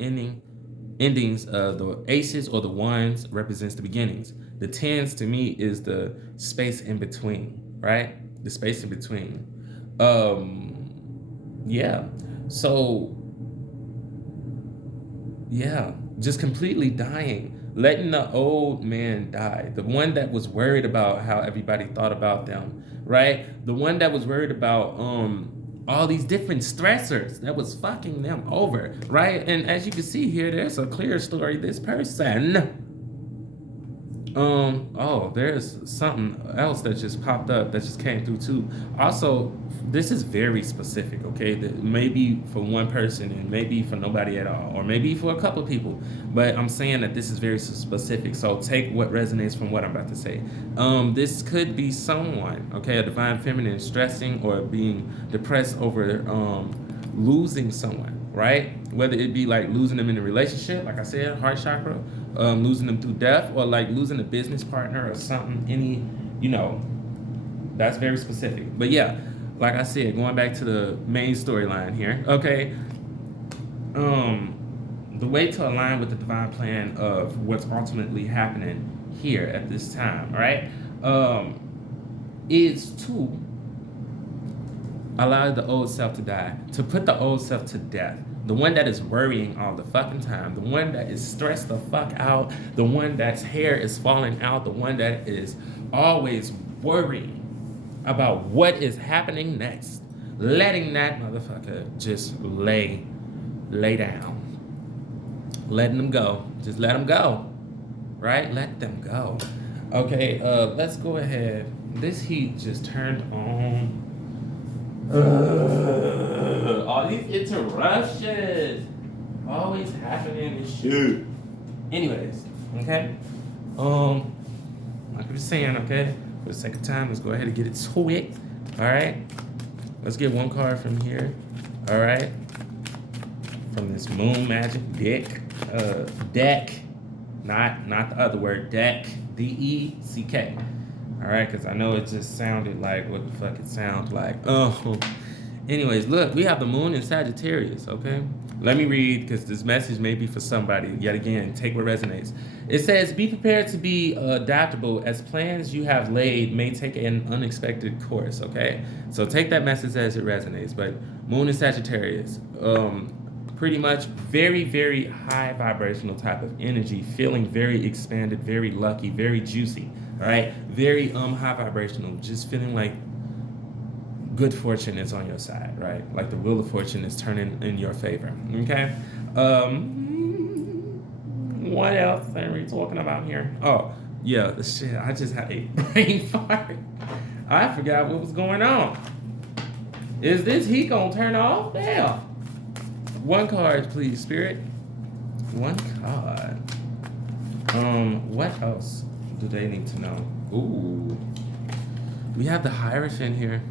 endings. The aces or the ones represents the beginnings. The tens to me is the space in between, right? The space in between. Yeah. So yeah, just completely dying, letting the old man die. The one that was worried about how everybody thought about them, right? The one that was worried about all these different stressors that was fucking them over, right? And as you can see here, there's a clear story. This person oh, there's something else that just popped up that just came through too. Also, this is very specific, okay? That maybe for one person and maybe for nobody at all, or maybe for a couple of people. But I'm saying that this is very specific. So take what resonates from what I'm about to say. This could be someone, okay, a divine feminine stressing or being depressed over losing someone, right? Whether it be like losing them in a relationship, like I said, heart chakra, losing them through death, or like losing a business partner or something. That's very specific. But yeah, like I said, going back to the main storyline here, okay. The way to align with the divine plan of what's ultimately happening here at this time, right, is to allow the old self to die, to put the old self to death. The one that is worrying all the fucking time, the one that is stressed the fuck out, the one that's hair is falling out, the one that is always worrying about what is happening next. Letting that motherfucker just lay down. Letting them go. Just let them go. Right? Let them go. Okay, let's go ahead. This heat just turned on. All these interruptions always happening and shit. Anyways, okay. Like I was saying, okay, for the sake of time, let's go ahead and get it to it. All right. Let's get one card from here. All right. From this Moon Magic deck, not the other word, deck, DECK. All right, because I know it just sounded like what the fuck it sounds like. Oh, Anyways, look, we have the moon in Sagittarius, okay? Let me read because this message may be for somebody. Yet again, take what resonates. It says, be prepared to be adaptable as plans you have laid may take an unexpected course, okay? So take that message as it resonates. But moon in Sagittarius, pretty much very, very high vibrational type of energy, feeling very expanded, very lucky, very juicy, all right? Very high vibrational, just feeling like good fortune is on your side, right? Like the wheel of fortune is turning in your favor. Okay. What else are we talking about here? Oh, yeah, the shit. I just had a brain fart. I forgot what was going on. Is this heat gonna turn off? Damn. One card, please, Spirit. One card. What else do they need to know? Ooh. We have the Hierophant here.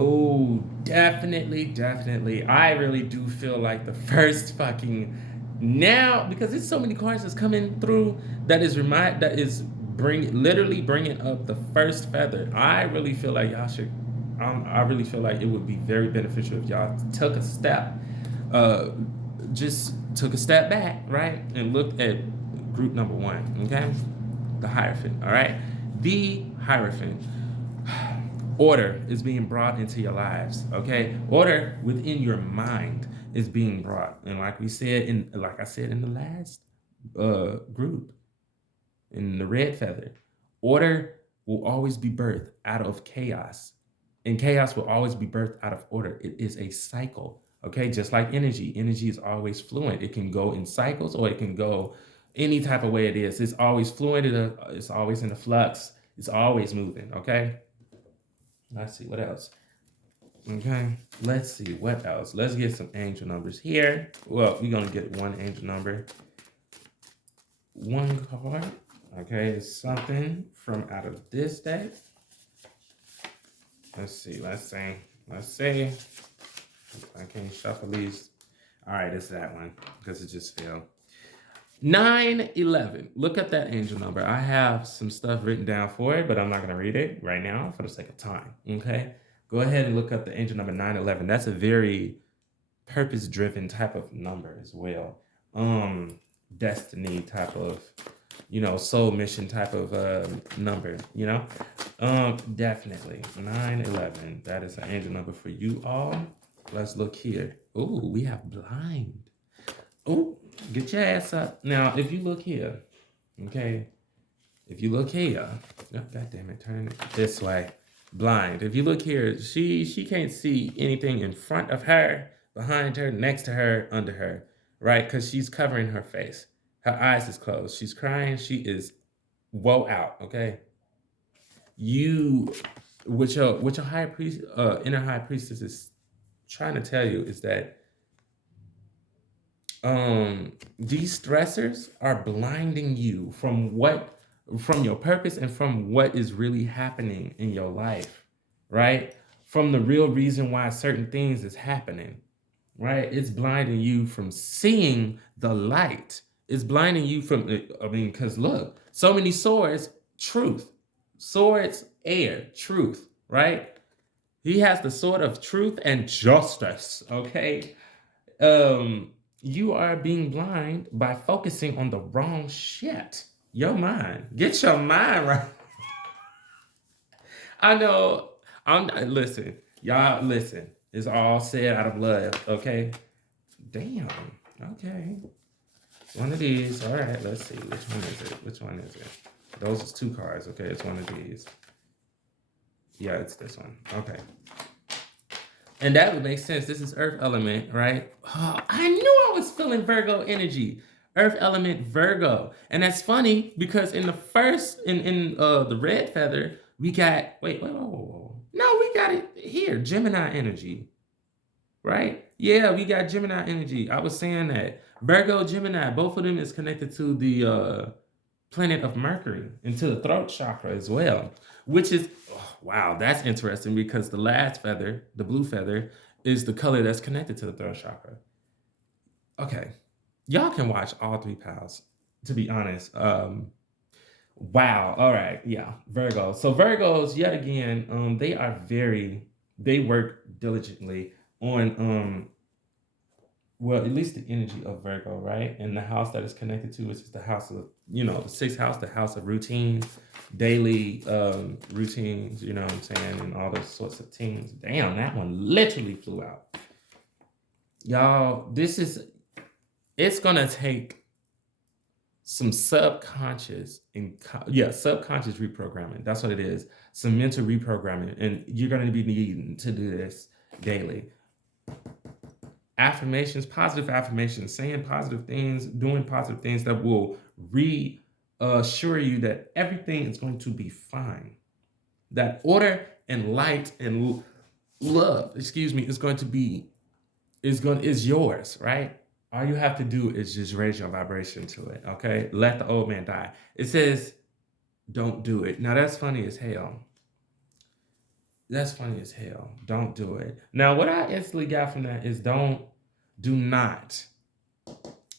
Oh, definitely, definitely. I really do feel like the first fucking now because there's so many cards that's coming through that is literally bringing up the first feather. I really feel like y'all should. I really feel like it would be very beneficial if y'all took a step, just took a step back, right, and looked at group number one. Okay, the Hierophant. All right, the Hierophant. Order is being brought into your lives, okay? Order within your mind is being brought. And like I said in the last group, in the red feather, order will always be birthed out of chaos. And chaos will always be birthed out of order. It is a cycle, okay? Just like energy. Energy is always fluent. It can go in cycles or it can go any type of way it is. It's always fluent. It's always in a flux. It's always moving, okay? Let's see what else. Okay, let's see what else. Let's get some angel numbers here. Well, we're gonna get one angel number, one card. Okay, it's something from out of this deck. Let's see. I can't shuffle these. All right, it's that one because it just failed. 911. Look at that angel number. I have some stuff written down for it, but I'm not going to read it right now for the sake of time. Okay? Go ahead and look up the angel number 911. That's a very purpose-driven type of number as well. Destiny type of, soul mission type of number, definitely. 911. That is an angel number for you all. Let's look here. Oh, we have blind. Oh, get your ass up. Now, if you look here, okay? If you look here, oh, God damn it, turn it this way. Blind. If you look here, she can't see anything in front of her, behind her, next to her, under her, right? Because she's covering her face. Her eyes is closed. She's crying. She is woe out, okay? You, what your high priest, inner high priestess is trying to tell you is that these stressors are blinding you from your purpose and from what is really happening in your life, right? From the real reason why certain things is happening, right? It's blinding you from seeing the light. It's blinding you from, because look, so many swords, truth. Swords, air, truth, right? He has the sword of truth and justice, okay? You are being blind by focusing on the wrong shit. Your mind. Get your mind right. I know. Listen. Y'all listen. It's all said out of love, okay? Damn. Okay. One of these. All right, let's see. Which one is it? Those is two cards, okay? It's one of these. Yeah, it's this one. Okay. And that would make sense. This is Earth element, right? Oh, I knew I was feeling Virgo energy. Earth element Virgo. And that's funny because in the first, in the red feather, we got, wait. No, we got it here. Gemini energy, right? Yeah, we got Gemini energy. I was saying that. Virgo, Gemini, both of them is connected to the planet of Mercury and to the throat chakra as well, which is, wow, that's interesting because the last feather, the blue feather, is the color that's connected to the throat chakra. Okay, y'all can watch all three piles, to be honest. Wow. All right. Yeah. Virgo. So Virgos, yet again, they work diligently on well, at least the energy of Virgo, right? And the house that is connected to is the house of, the sixth house, the house of routines, daily routines, you know what I'm saying, and all those sorts of things. Damn, that one literally flew out. Y'all, it's gonna take some subconscious reprogramming. That's what it is. Some mental reprogramming. And you're gonna be needing to do this daily. Affirmations, positive affirmations, saying positive things, doing positive things that will reassure you that everything is going to be fine. That order and light and love, is going to be is yours, right? All you have to do is just raise your vibration to it, okay? Let the old man die. It says, don't do it. Now that's funny as hell. That's funny as hell. Don't do it. Now, what I instantly got from that is do not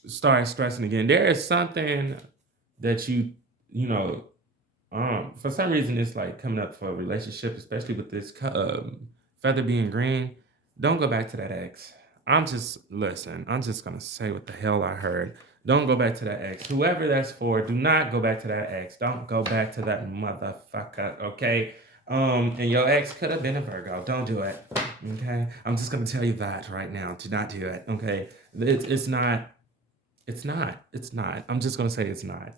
start stressing again. There is something that you know, for some reason it's like coming up for a relationship, especially with this feather being green. Don't go back to that ex. I'm just gonna say what the hell I heard. Don't go back to that ex. Whoever that's for, do not go back to that ex. Don't go back to that motherfucker, okay? And your ex could have been a Virgo. Don't do it. Okay? I'm just gonna tell you that right now. Do not do it. Okay. It's not. It's not. It's not. I'm just gonna say it's not.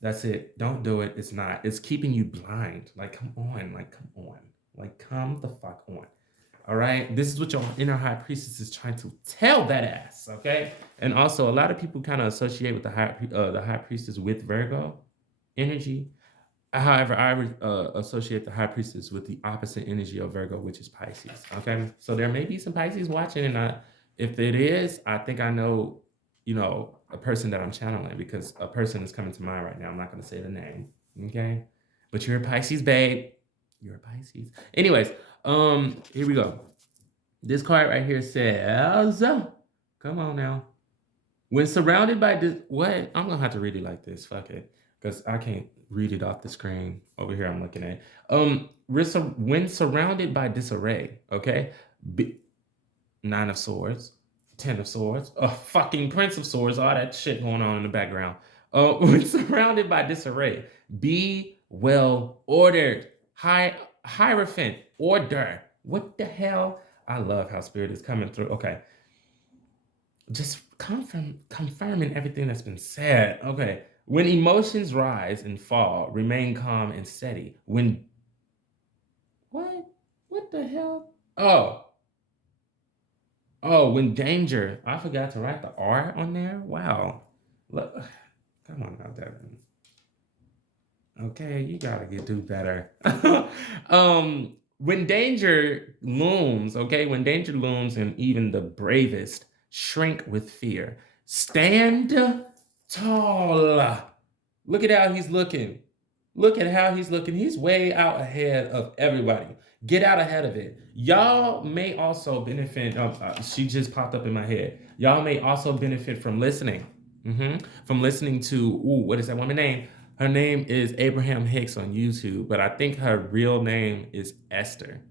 That's it. Don't do it. It's not. It's keeping you blind. Like, come on. Like, come on. Like, come the fuck on. All right. This is what your inner high priestess is trying to tell that ass. Okay. And also, a lot of people kind of associate with the high priestess with Virgo energy. However, I associate the high priestess with the opposite energy of Virgo, which is Pisces. Okay. So there may be some Pisces watching, and if it is, I think I know, a person that I'm channeling, because a person is coming to mind right now. I'm not going to say the name. Okay. But you're a Pisces, babe. You're a Pisces. Anyways, here we go. This card right here says, come on now. When surrounded by what? I'm gonna have to read it like this. Fuck it, because I can't read it off the screen over here. I'm looking at. When surrounded by disarray, okay. Nine of Swords, Ten of Swords, a fucking Prince of Swords, all that shit going on in the background. When surrounded by disarray, be well ordered. Hierophant, order. What the hell? I love how Spirit is coming through. Okay. Just confirming everything that's been said. Okay. When emotions rise and fall, remain calm and steady. What? What the hell? When danger. I forgot to write the R on there. Wow. Look, come on now, Devin. Okay, you gotta do better. When danger looms, okay, when danger looms, and even the bravest shrink with fear, stand tall. Look at how he's looking. Look at how he's looking. He's way out ahead of everybody. Get out ahead of it. Y'all may also benefit. She just popped up in my head. Y'all may also benefit from listening. From listening to, what is that woman's name? Her name is Abraham Hicks on YouTube, but I think her real name is Esther.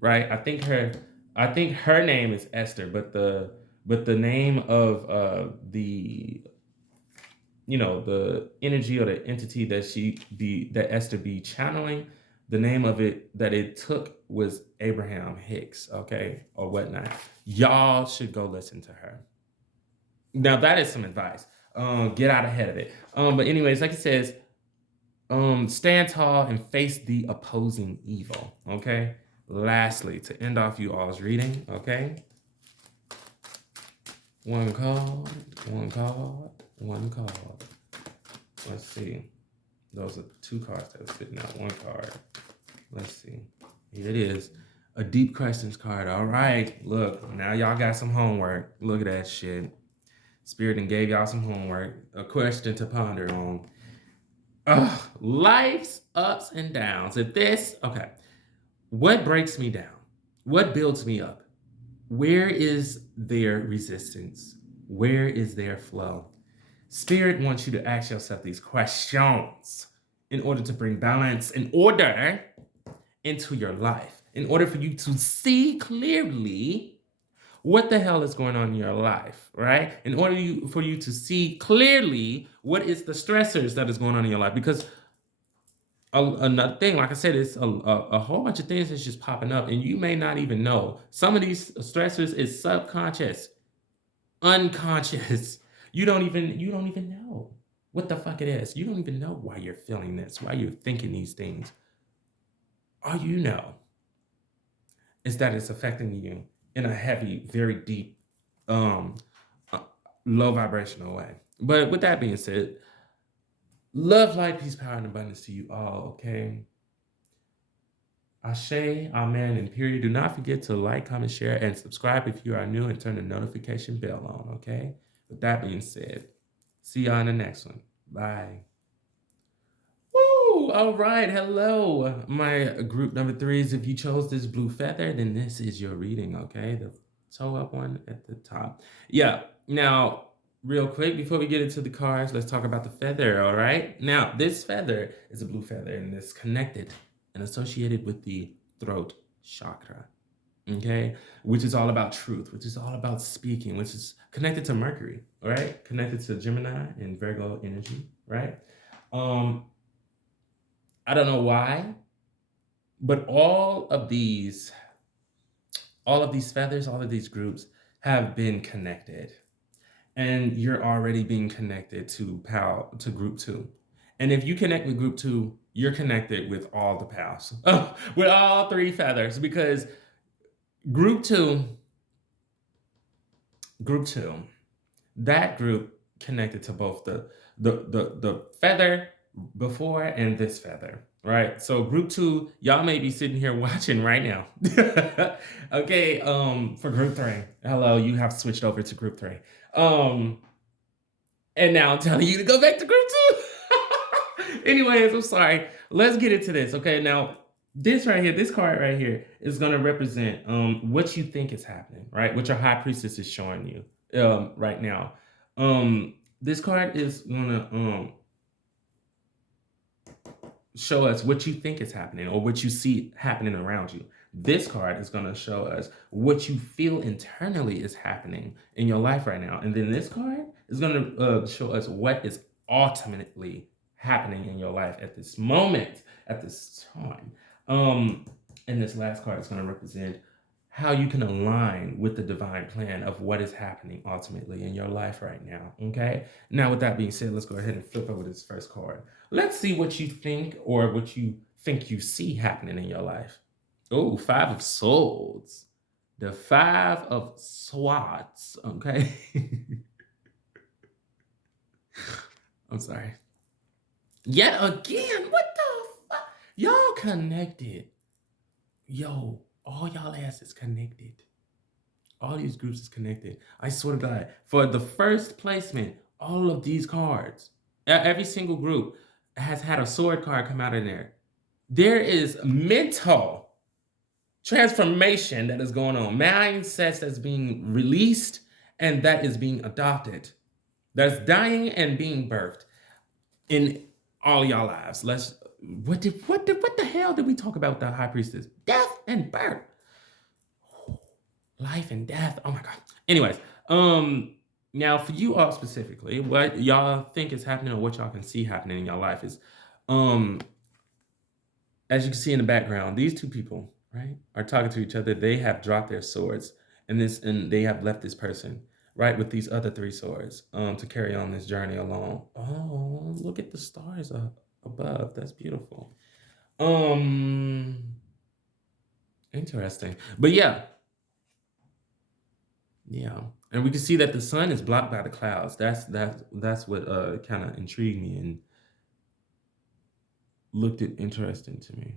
Right? I think her name is Esther, but the name of the the energy or the entity that Esther be channeling, the name of it that it took was Abraham Hicks, okay, or whatnot. Y'all should go listen to her. Now that is some advice. Get out ahead of it. But anyways, like it says, stand tall and face the opposing evil. Okay. Lastly, to end off you all's reading, okay. One card, one card, one card. Let's see. Those are two cards that are spitting out one card. Let's see. Here it is. A deep questions card. All right. Look, now y'all got some homework. Look at that shit. Spirit and gave y'all some homework. A question to ponder on. Life's ups and downs. Okay. What breaks me down? What builds me up? Where is their resistance? Where is their flow? Spirit wants you to ask yourself these questions in order to bring balance and order into your life, in order for you to see clearly what the hell is going on in your life, right? In order for you to see clearly what is the stressors that is going on in your life. Because another thing, like I said, it's a whole bunch of things that's just popping up, and you may not even know. Some of these stressors is subconscious, unconscious. You don't even know what the fuck it is. You don't even know why you're feeling this, why you're thinking these things. All you know is that it's affecting you in a heavy, very deep, um, uh, low vibrational way. But with that being said, love, light, peace, power, and abundance to you all, okay? Ashe, amen, and period. Do not forget to like, comment, share, and subscribe if you are new, and turn the notification bell on, okay? With that being said, see y'all in the next one. Bye. Woo! All right. Hello, my group number threes. If you chose this blue feather, then this is your reading, okay? The toe up one at the top. Yeah. Now, real quick, before we get into the cards, let's talk about the feather, all right? Now, this feather is a blue feather, and it's connected and associated with the throat chakra, okay? Which is all about truth, which is all about speaking, which is connected to Mercury, all right? Connected to Gemini and Virgo energy, right? I don't know why, but all of these feathers, all of these groups have been connected. And you're already being connected to group 2. And if you connect with group 2, you're connected with all the pals. With all 3 feathers, because group 2, that group connected to both the feather before and this feather, right? So group 2, y'all may be sitting here watching right now. Okay, for group 3, hello, you have switched over to group 3. And now I'm telling you to go back to group 2. Anyways, I'm sorry. Let's get into this. Okay, now this right here, this card right here is going to represent what you think is happening, right? What your high priestess is showing you right now. This card is going to show us what you think is happening or what you see happening around you. This card is going to show us what you feel internally is happening in your life right now. And then this card is going to show us what is ultimately happening in your life at this moment, at this time. And this last card is going to represent how you can align with the divine plan of what is happening ultimately in your life right now, okay? Now, with that being said, let's go ahead and flip over this first card. Let's see what you think or what you think you see happening in your life. Oh, 5 of Swords. The 5 of Swords, okay? I'm sorry. Yet again, what the fuck? Y'all connected. Yo, all y'all ass is connected. All these groups is connected. I swear to God, for the first placement, all of these cards, every single group has had a sword card come out in there. There is mental transformation that is going on. Mindsets that's being released and that is being adopted. That's dying and being birthed in all y'all lives. What the hell did we talk about with the high priestess? Death and birth. Life and death. Oh my God. Anyways, now for you all specifically, what y'all think is happening or what y'all can see happening in your life is, as you can see in the background, these 2 people, right, are talking to each other. They have dropped their swords and they have left this person, right, with these other 3 swords, to carry on this journey along. Oh, look at the stars above. That's beautiful. Interesting. But yeah. And we can see that the sun is blocked by the clouds. That's what kind of intrigued me and looked it interesting to me.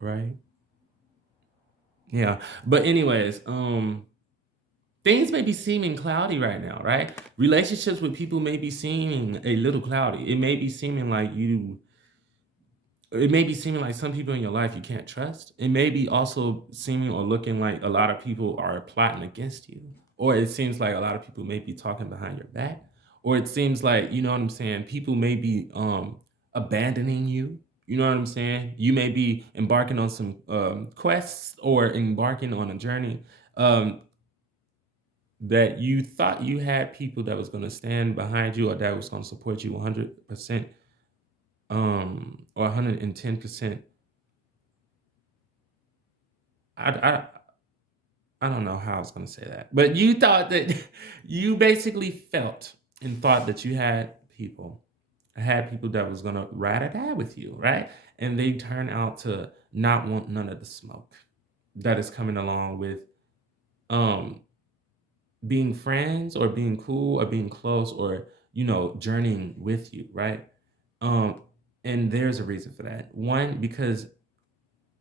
Right? Yeah. But anyways, things may be seeming cloudy right now, right? Relationships with people may be seeming a little cloudy. It may be seeming like some people in your life you can't trust. It may be also seeming or looking like a lot of people are plotting against you. Or it seems like a lot of people may be talking behind your back. or it seems like, you know what I'm saying, people may be abandoning you. You know what I'm saying? You may be embarking on some quests or embarking on a journey um, that you thought you had people that was going to stand behind you or that was going to support you 100% or 110%. I, I, I don't know how I was going to say that, but you thought that you basically felt and thought that you had people that was going to ride or die with you, right? And they turn out to not want none of the smoke that is coming along with um being friends or being cool or being close or journeying with you, right? um and there's a reason for that. One, because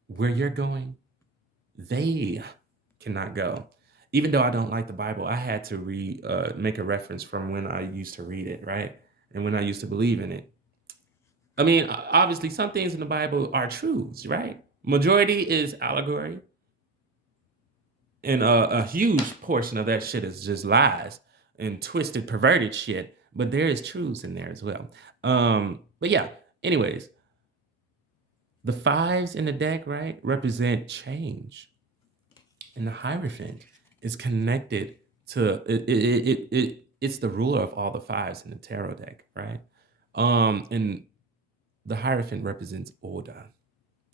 where you're going, they cannot go. Even though I don't like the Bible, I had to make a reference from when I used to read it, right? And when I used to believe in it. I mean, obviously some things in the Bible are truths, right? Majority is allegory, and a huge portion of that shit is just lies and twisted, perverted shit. But there is truths in there as well. But yeah, anyways, the fives in the deck, right, represent change, and the Hierophant is connected to it's the ruler of all the fives in the tarot deck, right? And the Hierophant represents order.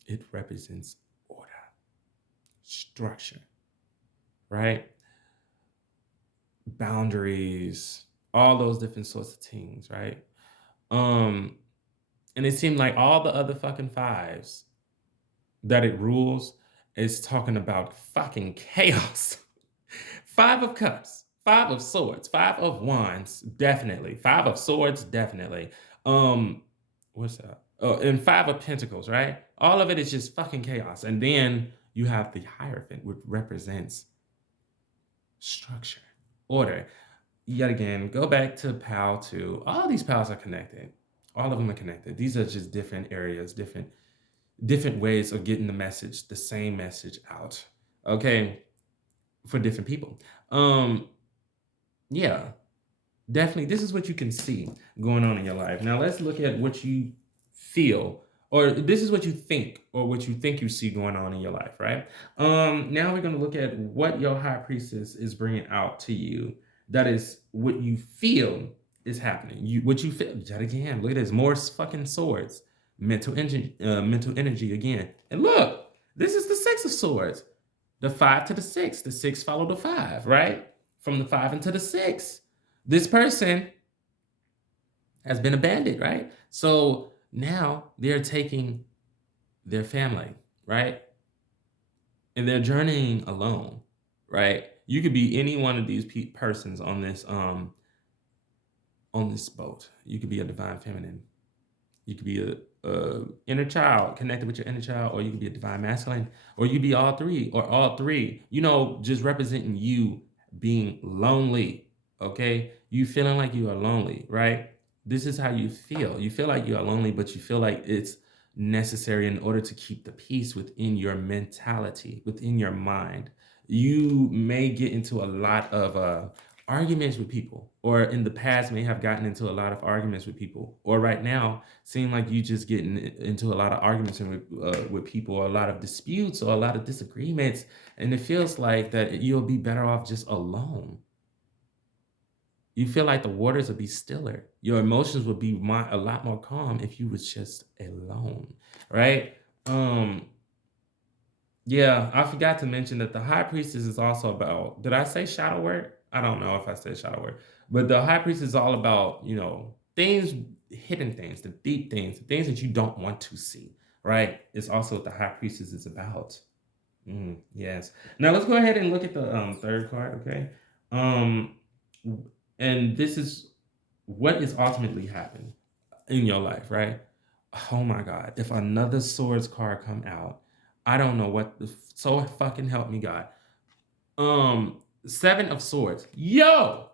It represents order, structure, right? Boundaries, all those different sorts of things, right? Um, and it seemed like all the other fucking fives that it rules is talking about fucking chaos. Five of Cups, Five of Swords, Five of Wands, definitely. Five of Swords, definitely. Um, what's that? Oh, and Five of Pentacles, right? All of it is just fucking chaos. And then you have the Hierophant, which represents structure, order. Yet again, go back to PAL 2. All these PALs are connected. All of them are connected. These are just different areas, different ways of getting the message, the same message out. Okay, for different people. Yeah, definitely. This is what you can see going on in your life. Now let's look at what you feel, or this is what you think, or what you think you see going on in your life, right? Now we're going to look at what your High Priestess is bringing out to you. That is what you feel is happening. What you feel. Yet again, look at this. More fucking swords. Mental energy again. And look, this is the Six of Swords. The 5 to the 6. The 6 follow the 5, right? From the 5 into the 6. This person has been abandoned, right? So now they're taking their family, right? And they're journeying alone, right? You could be any one of these persons on this boat. You could be a divine feminine. You could be a inner child connected with your inner child, or you could be a divine masculine, or you could be all three, or all three. Just representing you being lonely. Okay, you feeling like you are lonely, right? This is how you feel. You feel like you are lonely, but you feel like it's necessary in order to keep the peace within your mentality, within your mind. You may get into a lot of arguments with people, or in the past may have gotten into a lot of arguments with people, or right now seem like you just getting into a lot of arguments with people, or a lot of disputes, or a lot of disagreements, and it feels like that you'll be better off just alone. You feel like the waters would be stiller. Your emotions would be a lot more calm if you was just alone, right? Yeah, I forgot to mention that the High Priestess is also about, did I say shadow work? I don't know if I said shadow work, but the High Priestess is all about, things, hidden things, the deep things, the things that you don't want to see, right? It's also what the High Priestess is about. Yes. Now let's go ahead and look at the third card, okay? Um, and this is what is ultimately happening in your life, right? Oh my God. If another swords card come out, I don't know what so fucking help me God. Seven of Swords. Yo,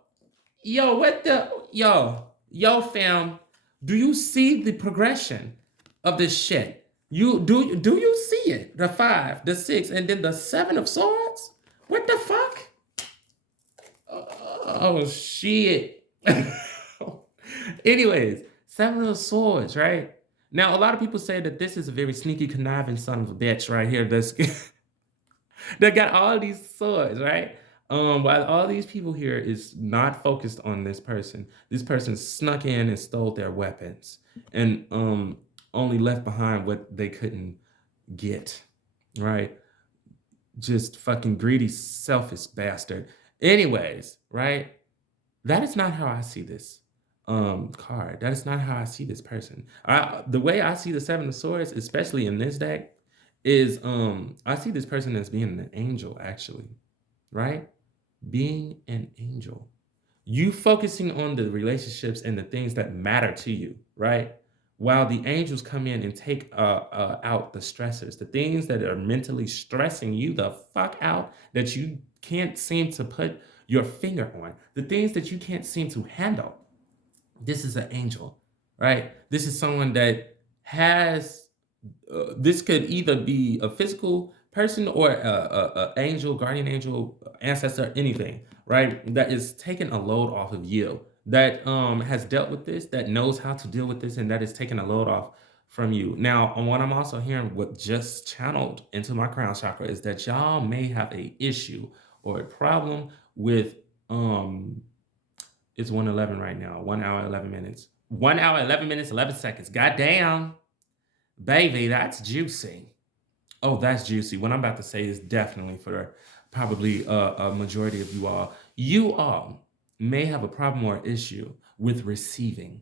fam. Do you see the progression of this shit? Do you see it? The 5, the 6, and then the 7 of Swords? What the fuck? Oh shit. Anyways, Seven of Swords, right? Now, a lot of people say that this is a very sneaky, conniving son of a bitch right here that's that got all these swords, right? While all these people here is not focused on this person snuck in and stole their weapons and only left behind what they couldn't get, right? Just fucking greedy, selfish bastard. Anyways, right? That is not how I see this card. That is not how I see this person. The way I see the Seven of Swords, especially in this deck, is I see this person as being an angel, actually, right? Being an angel. You focusing on the relationships and the things that matter to you, right? While the angels come in and take out the stressors, the things that are mentally stressing you the fuck out that you can't seem to put your finger on, the things that you can't seem to handle. This is an angel, right? This is someone that has this could either be a physical person or a angel, guardian angel, ancestor, anything, right? That is taking a load off of you, that has dealt with this, that knows how to deal with this, and that is taking a load off from you. Now, on what I'm also hearing, what just channeled into my crown chakra is that y'all may have a issue or a problem with it's 1:11 right now, 1 hour 11 minutes, 1 hour 11 minutes 11 seconds. Goddamn. Baby, that's juicy. Oh, that's juicy. What I'm about to say is definitely for probably a majority of you all. You all may have a problem or issue with receiving.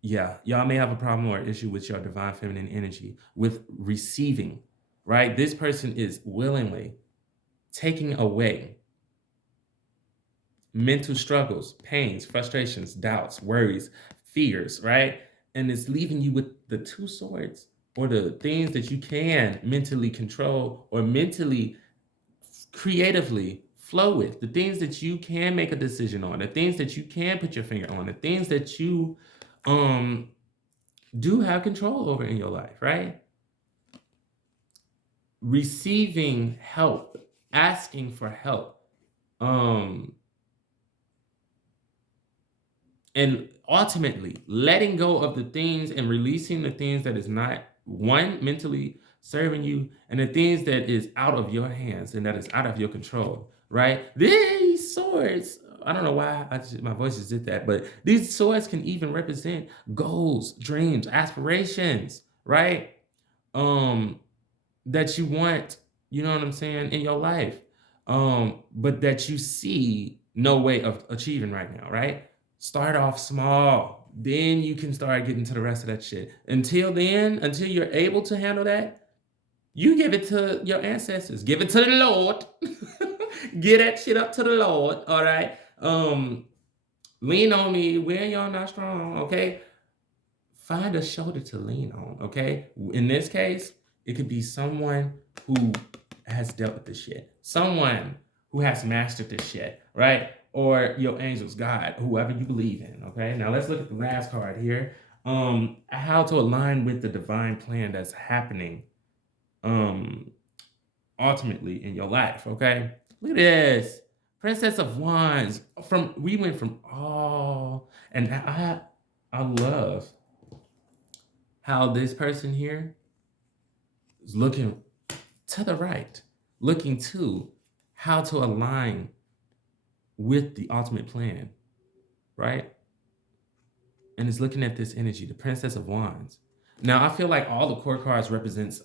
Yeah, y'all may have a problem or issue with your divine feminine energy, with receiving, right? This person is willingly taking away mental struggles, pains, frustrations, doubts, worries, fears, right? And it's leaving you with the two swords or the things that you can mentally control or mentally, creatively flow with, the things that you can make a decision on, the things that you can put your finger on, the things that you um do have control over in your life, right? Receiving help, asking for help, um and ultimately letting go of the things and releasing the things that is not one mentally serving you and the things that is out of your hands and that is out of your control, right? These swords, I don't know why my voice just did that, but these swords can even represent goals, dreams, aspirations, right? um that you want, you know what I'm saying, in your life, but that you see no way of achieving right now, right? Start off small, then you can start getting to the rest of that shit. Until then, until you're able to handle that, you give it to your ancestors, give it to the Lord. Get that shit up to the Lord, all right? Lean on me when y'all not strong, okay? Find a shoulder to lean on, okay? In this case, it could be someone who has dealt with this shit, someone who has mastered this shit, right? Or your angels, God, whoever you believe in, okay? Now let's look at the last card here. How to align with the divine plan that's happening ultimately in your life, okay? Look at this. Princess of Wands. We went from all, and I love how this person here is looking to the right, looking to how to align with the ultimate plan, right? And is looking at this energy, the Princess of Wands. Now, I feel like all the court cards represents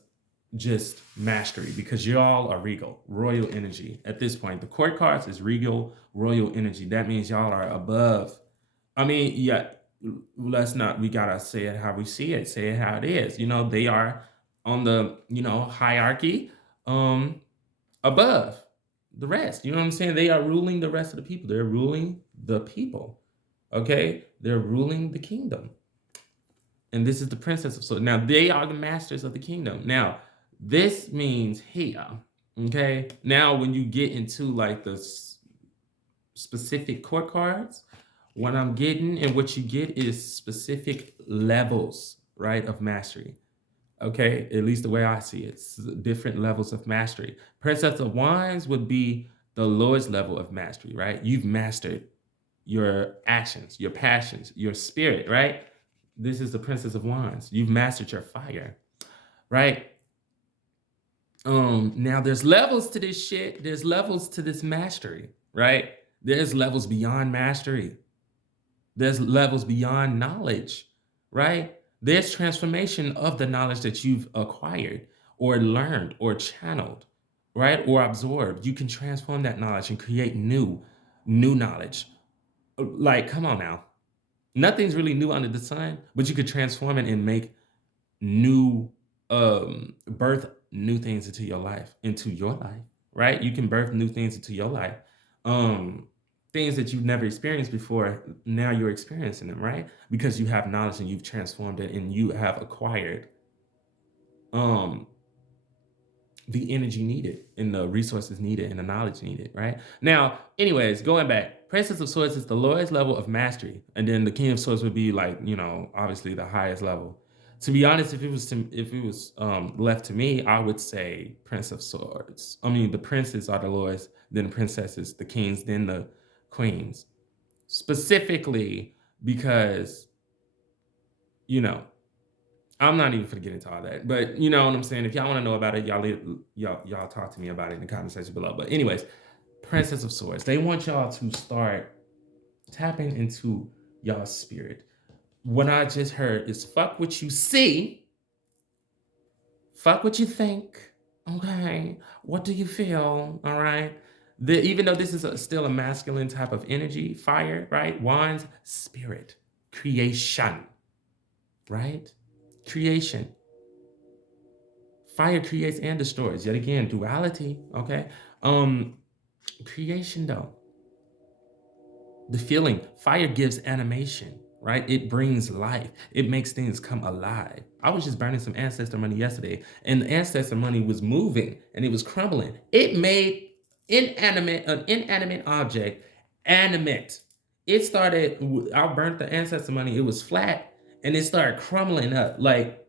just mastery because y'all are regal, royal energy. At this point, the court cards is regal, royal energy. That means y'all are above. I mean, yeah, we gotta say it how we see it, say it how it is. You know, they are on the, hierarchy above the rest. You know what I'm saying? They are ruling the rest of the people. They're ruling the people. Okay? They're ruling the kingdom. And this is the princess of swords. Now, they are the masters of the kingdom. Now, this means here, okay? Now, when you get into like the specific court cards, what I'm getting and what you get is specific levels, right, of mastery. Okay, at least the way I see it, different levels of mastery. Princess of Wands would be the lowest level of mastery, right? You've mastered your actions, your passions, your spirit, right? This is the Princess of Wands. You've mastered your fire, right? Now there's levels to this shit. There's levels to this mastery, right? There's levels beyond mastery. There's levels beyond knowledge, right? There's transformation of the knowledge that you've acquired or learned or channeled, right? Or absorbed. You can transform that knowledge and create new knowledge. Like, come on now. Nothing's really new under the sun, but you could transform it and make new birth new things into your life, right? You can birth new things into your life. um Things that you've never experienced before, now you're experiencing them, right? Because you have knowledge and you've transformed it and you have acquired um the energy needed and the resources needed and the knowledge needed, right? Now, anyways, going back, Princess of Swords is the lowest level of mastery, and then the King of Swords would be like, obviously the highest level. To be honest, if it was left to me, I would say Prince of Swords. I mean, the princes are the lowest, then the princesses, the kings, then the queens. Specifically because, you know, I'm not even gonna get into all that, but you know what I'm saying. If y'all want to know about it, y'all talk to me about it in the comment section below. But anyways, Princess of Swords, they want y'all to start tapping into y'all spirit. What I just heard is fuck what you see, fuck what you think. Okay, what do you feel? All right. Even though this is still a masculine type of energy, fire, right? Wands, spirit, creation, right? Creation. Fire creates and destroys. Yet again, duality. Okay. Um, Creation though. The feeling, fire gives animation, right? It brings life. It makes things come alive. I was just burning some ancestor money yesterday, and the ancestor money was moving and it was crumbling. It made an inanimate object animate. It started, I burnt the ancestor money, it was flat, and it started crumbling up. Like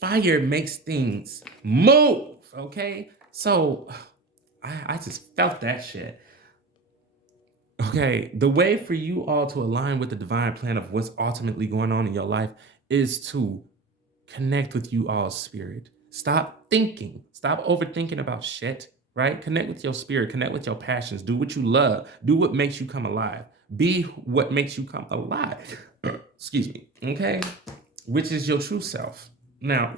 fire makes things move, okay? So I just felt that shit. Okay, the way for you all to align with the divine plan of what's ultimately going on in your life is to connect with you all's spirit. Stop thinking, stop overthinking about shit, right? Connect with your spirit, connect with your passions, do what you love, do what makes you come alive, be what makes you come alive. Excuse me, okay? Which is your true self. Now,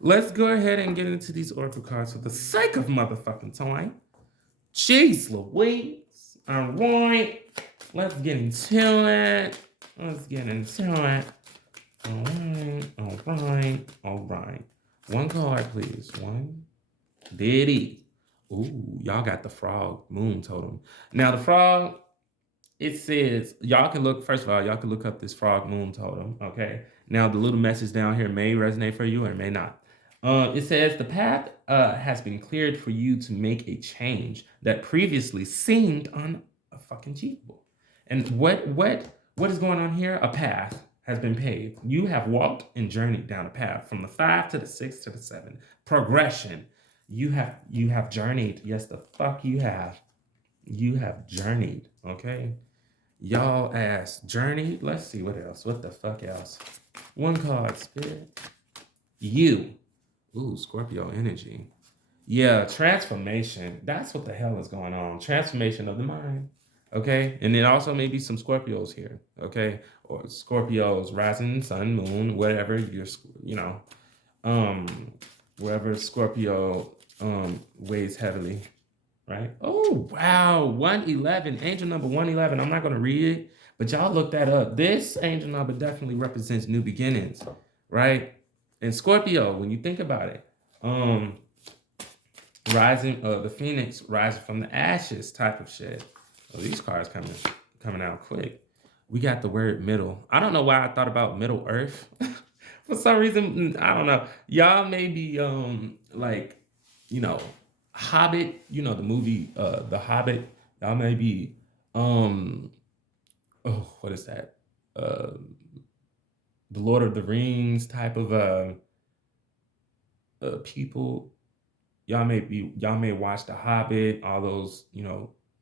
let's go ahead and get into these oracle cards for the sake of motherfucking time. Jeez Louise. All right. Let's get into it. Let's get into it. All right. All right. All right. One card, please. One. Diddy. Ooh, y'all got the frog moon totem. Now, the frog, it says, y'all can look, first of all, y'all can look up this frog moon totem. Okay. Now, the little message down here may resonate for you or it may not. It says the path has been cleared for you to make a change that previously seemed unachievable. And what is going on here? A path has been paved. You have walked and journeyed down a path from the 5 to the 6 to the 7. Progression. You have journeyed. Yes, the fuck you have. You have journeyed. Okay. Y'all ass journeyed. Let's see what else. What the fuck else? One card, spirit. You. Ooh, Scorpio energy. Yeah, transformation. That's what the hell is going on. Transformation of the mind. Okay. And then also maybe some Scorpios here. Okay. Or Scorpios, rising, sun, moon, whatever you're, um, wherever Scorpio weighs heavily. Right. Oh, wow. 111. Angel number 111. I'm not going to read it, but y'all look that up. This angel number definitely represents new beginnings. Right. And Scorpio, when you think about it, rising, the phoenix rising from the ashes type of shit. Oh, these cards coming out quick. We got the word middle. I don't know why I thought about Middle Earth. For some reason, I don't know. Y'all may be like, Hobbit, the movie The Hobbit. Y'all may be what is that? The Lord of the Rings type of people. Y'all may watch The Hobbit, all those,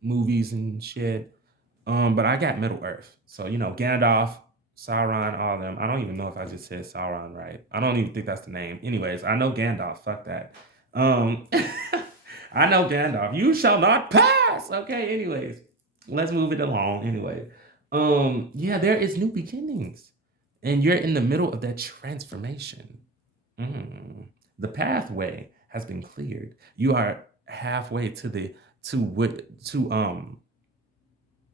movies and shit. But I got Middle Earth. So, Gandalf, Sauron, all of them. I don't even know if I just said Sauron right. I don't even think that's the name. Anyways, I know Gandalf. Fuck that. Um, I know Gandalf. You shall not pass. Okay, anyways. Let's move it along. Anyway. Yeah, there is new beginnings. And you're in the middle of that transformation. Mm. The pathway has been cleared. You are halfway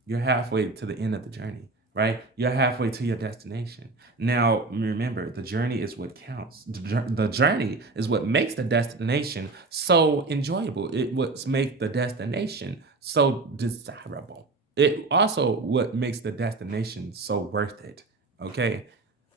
you're halfway to the end of the journey, right? You're halfway to your destination. Now, remember, the journey is what counts. The journey is what makes the destination so enjoyable. It what makes the destination so desirable. It also what makes the destination so worth it. Okay.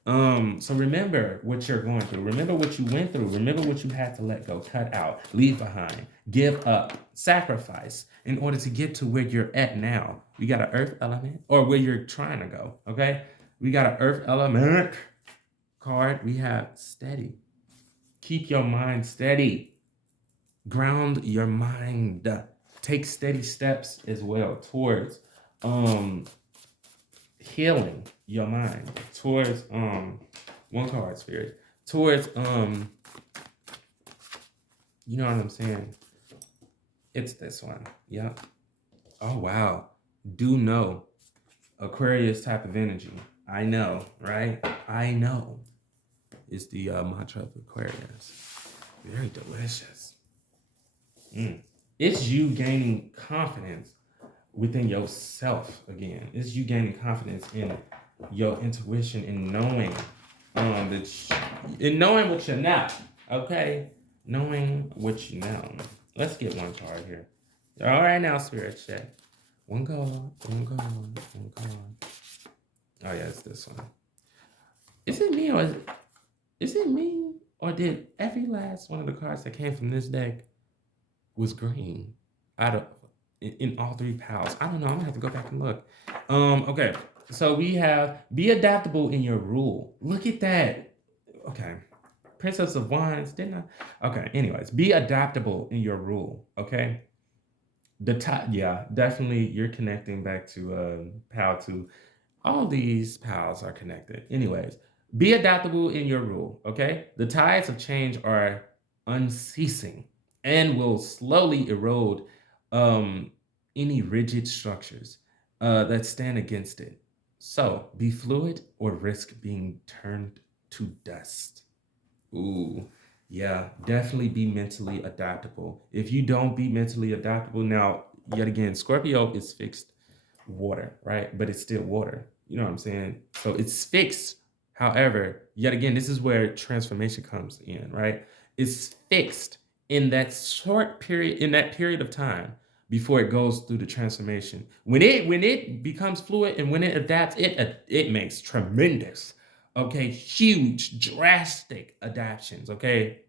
So remember what you're going through. Remember what you went through. Remember what you had to let go, cut out, leave behind, give up, sacrifice in order to get to where you're at now. We got an earth element, or where you're trying to go. Okay. We got an earth element card. We have steady. Keep your mind steady. Ground your mind. Take steady steps as well towards healing your mind, towards one card spirit, towards you know what I'm saying? It's this one. Yep. Oh wow. Do know Aquarius type of energy. I know, right? I know. It's the mantra of Aquarius. Very delicious. It's you gaining confidence within yourself again. It's you gaining confidence in your intuition and knowing knowing what you know. Okay? Knowing what you know. Let's get one card here. All right now, spirit check. One card, one card, one card. Oh yeah, it's this one. Is it me or is it me? Or did every last one of the cards that came from this deck was green? Out of in all three piles. I don't know. I'm gonna have to go back and look. Okay. So we have be adaptable in your rule. Look at that. Okay. Princess of Wands, didn't I? Okay. Anyways, be adaptable in your rule. Okay. The top, yeah, definitely. You're connecting back to pal 2. All these pals are connected. Anyways, be adaptable in your rule. Okay. The tides of change are unceasing and will slowly erode any rigid structures that stand against it. So be fluid or risk being turned to dust. Ooh, yeah, definitely be mentally adaptable. If you don't be mentally adaptable, now, yet again, Scorpio is fixed water, right? But it's still water. You know what I'm saying? So it's fixed. However, yet again, this is where transformation comes in, right? It's fixed in that short period, in that period of time before it goes through the transformation. When it becomes fluid and when it adapts, it makes tremendous, okay, huge, drastic adaptations, okay?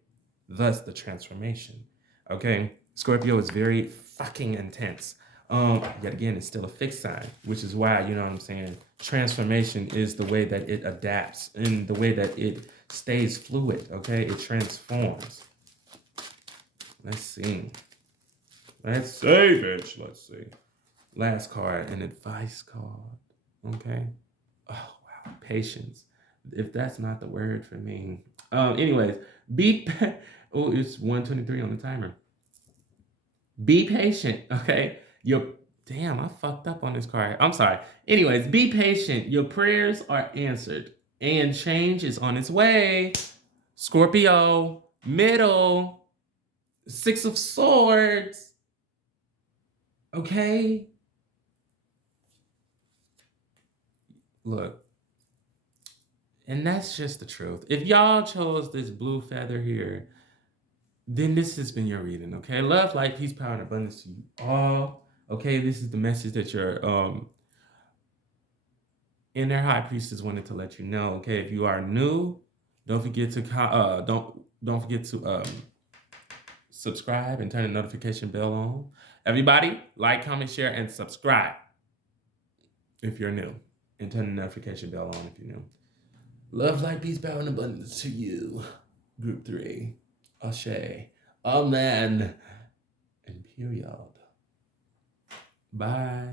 Thus the transformation. Okay. Scorpio is very fucking intense. Yet again, it's still a fixed sign, which is why, you know what I'm saying? Transformation is the way that it adapts and the way that it stays fluid. Okay. It transforms. Let's see. Let's see, bitch. Let's see. Last card, an advice card. Okay. Oh, wow. Patience. If that's not the word for me. Anyways, be oh, it's 123 on the timer. Be patient, okay? Damn, I fucked up on this card. I'm sorry. Anyways, be patient. Your prayers are answered and change is on its way. Scorpio, middle, 6 of Swords. Okay? Look, and that's just the truth. If y'all chose this blue feather here, then this has been your reading, okay? Love, light, peace, power, and abundance to you all. Okay, this is the message that your inner high priestess wanted to let you know. Okay, if you are new, don't forget to don't forget to subscribe and turn the notification bell on. Everybody, like, comment, share, and subscribe if you're new, and turn the notification bell on if you're new. Love, light, peace, power, and abundance to you. Group 3. Ashe. Amen. And period. Bye.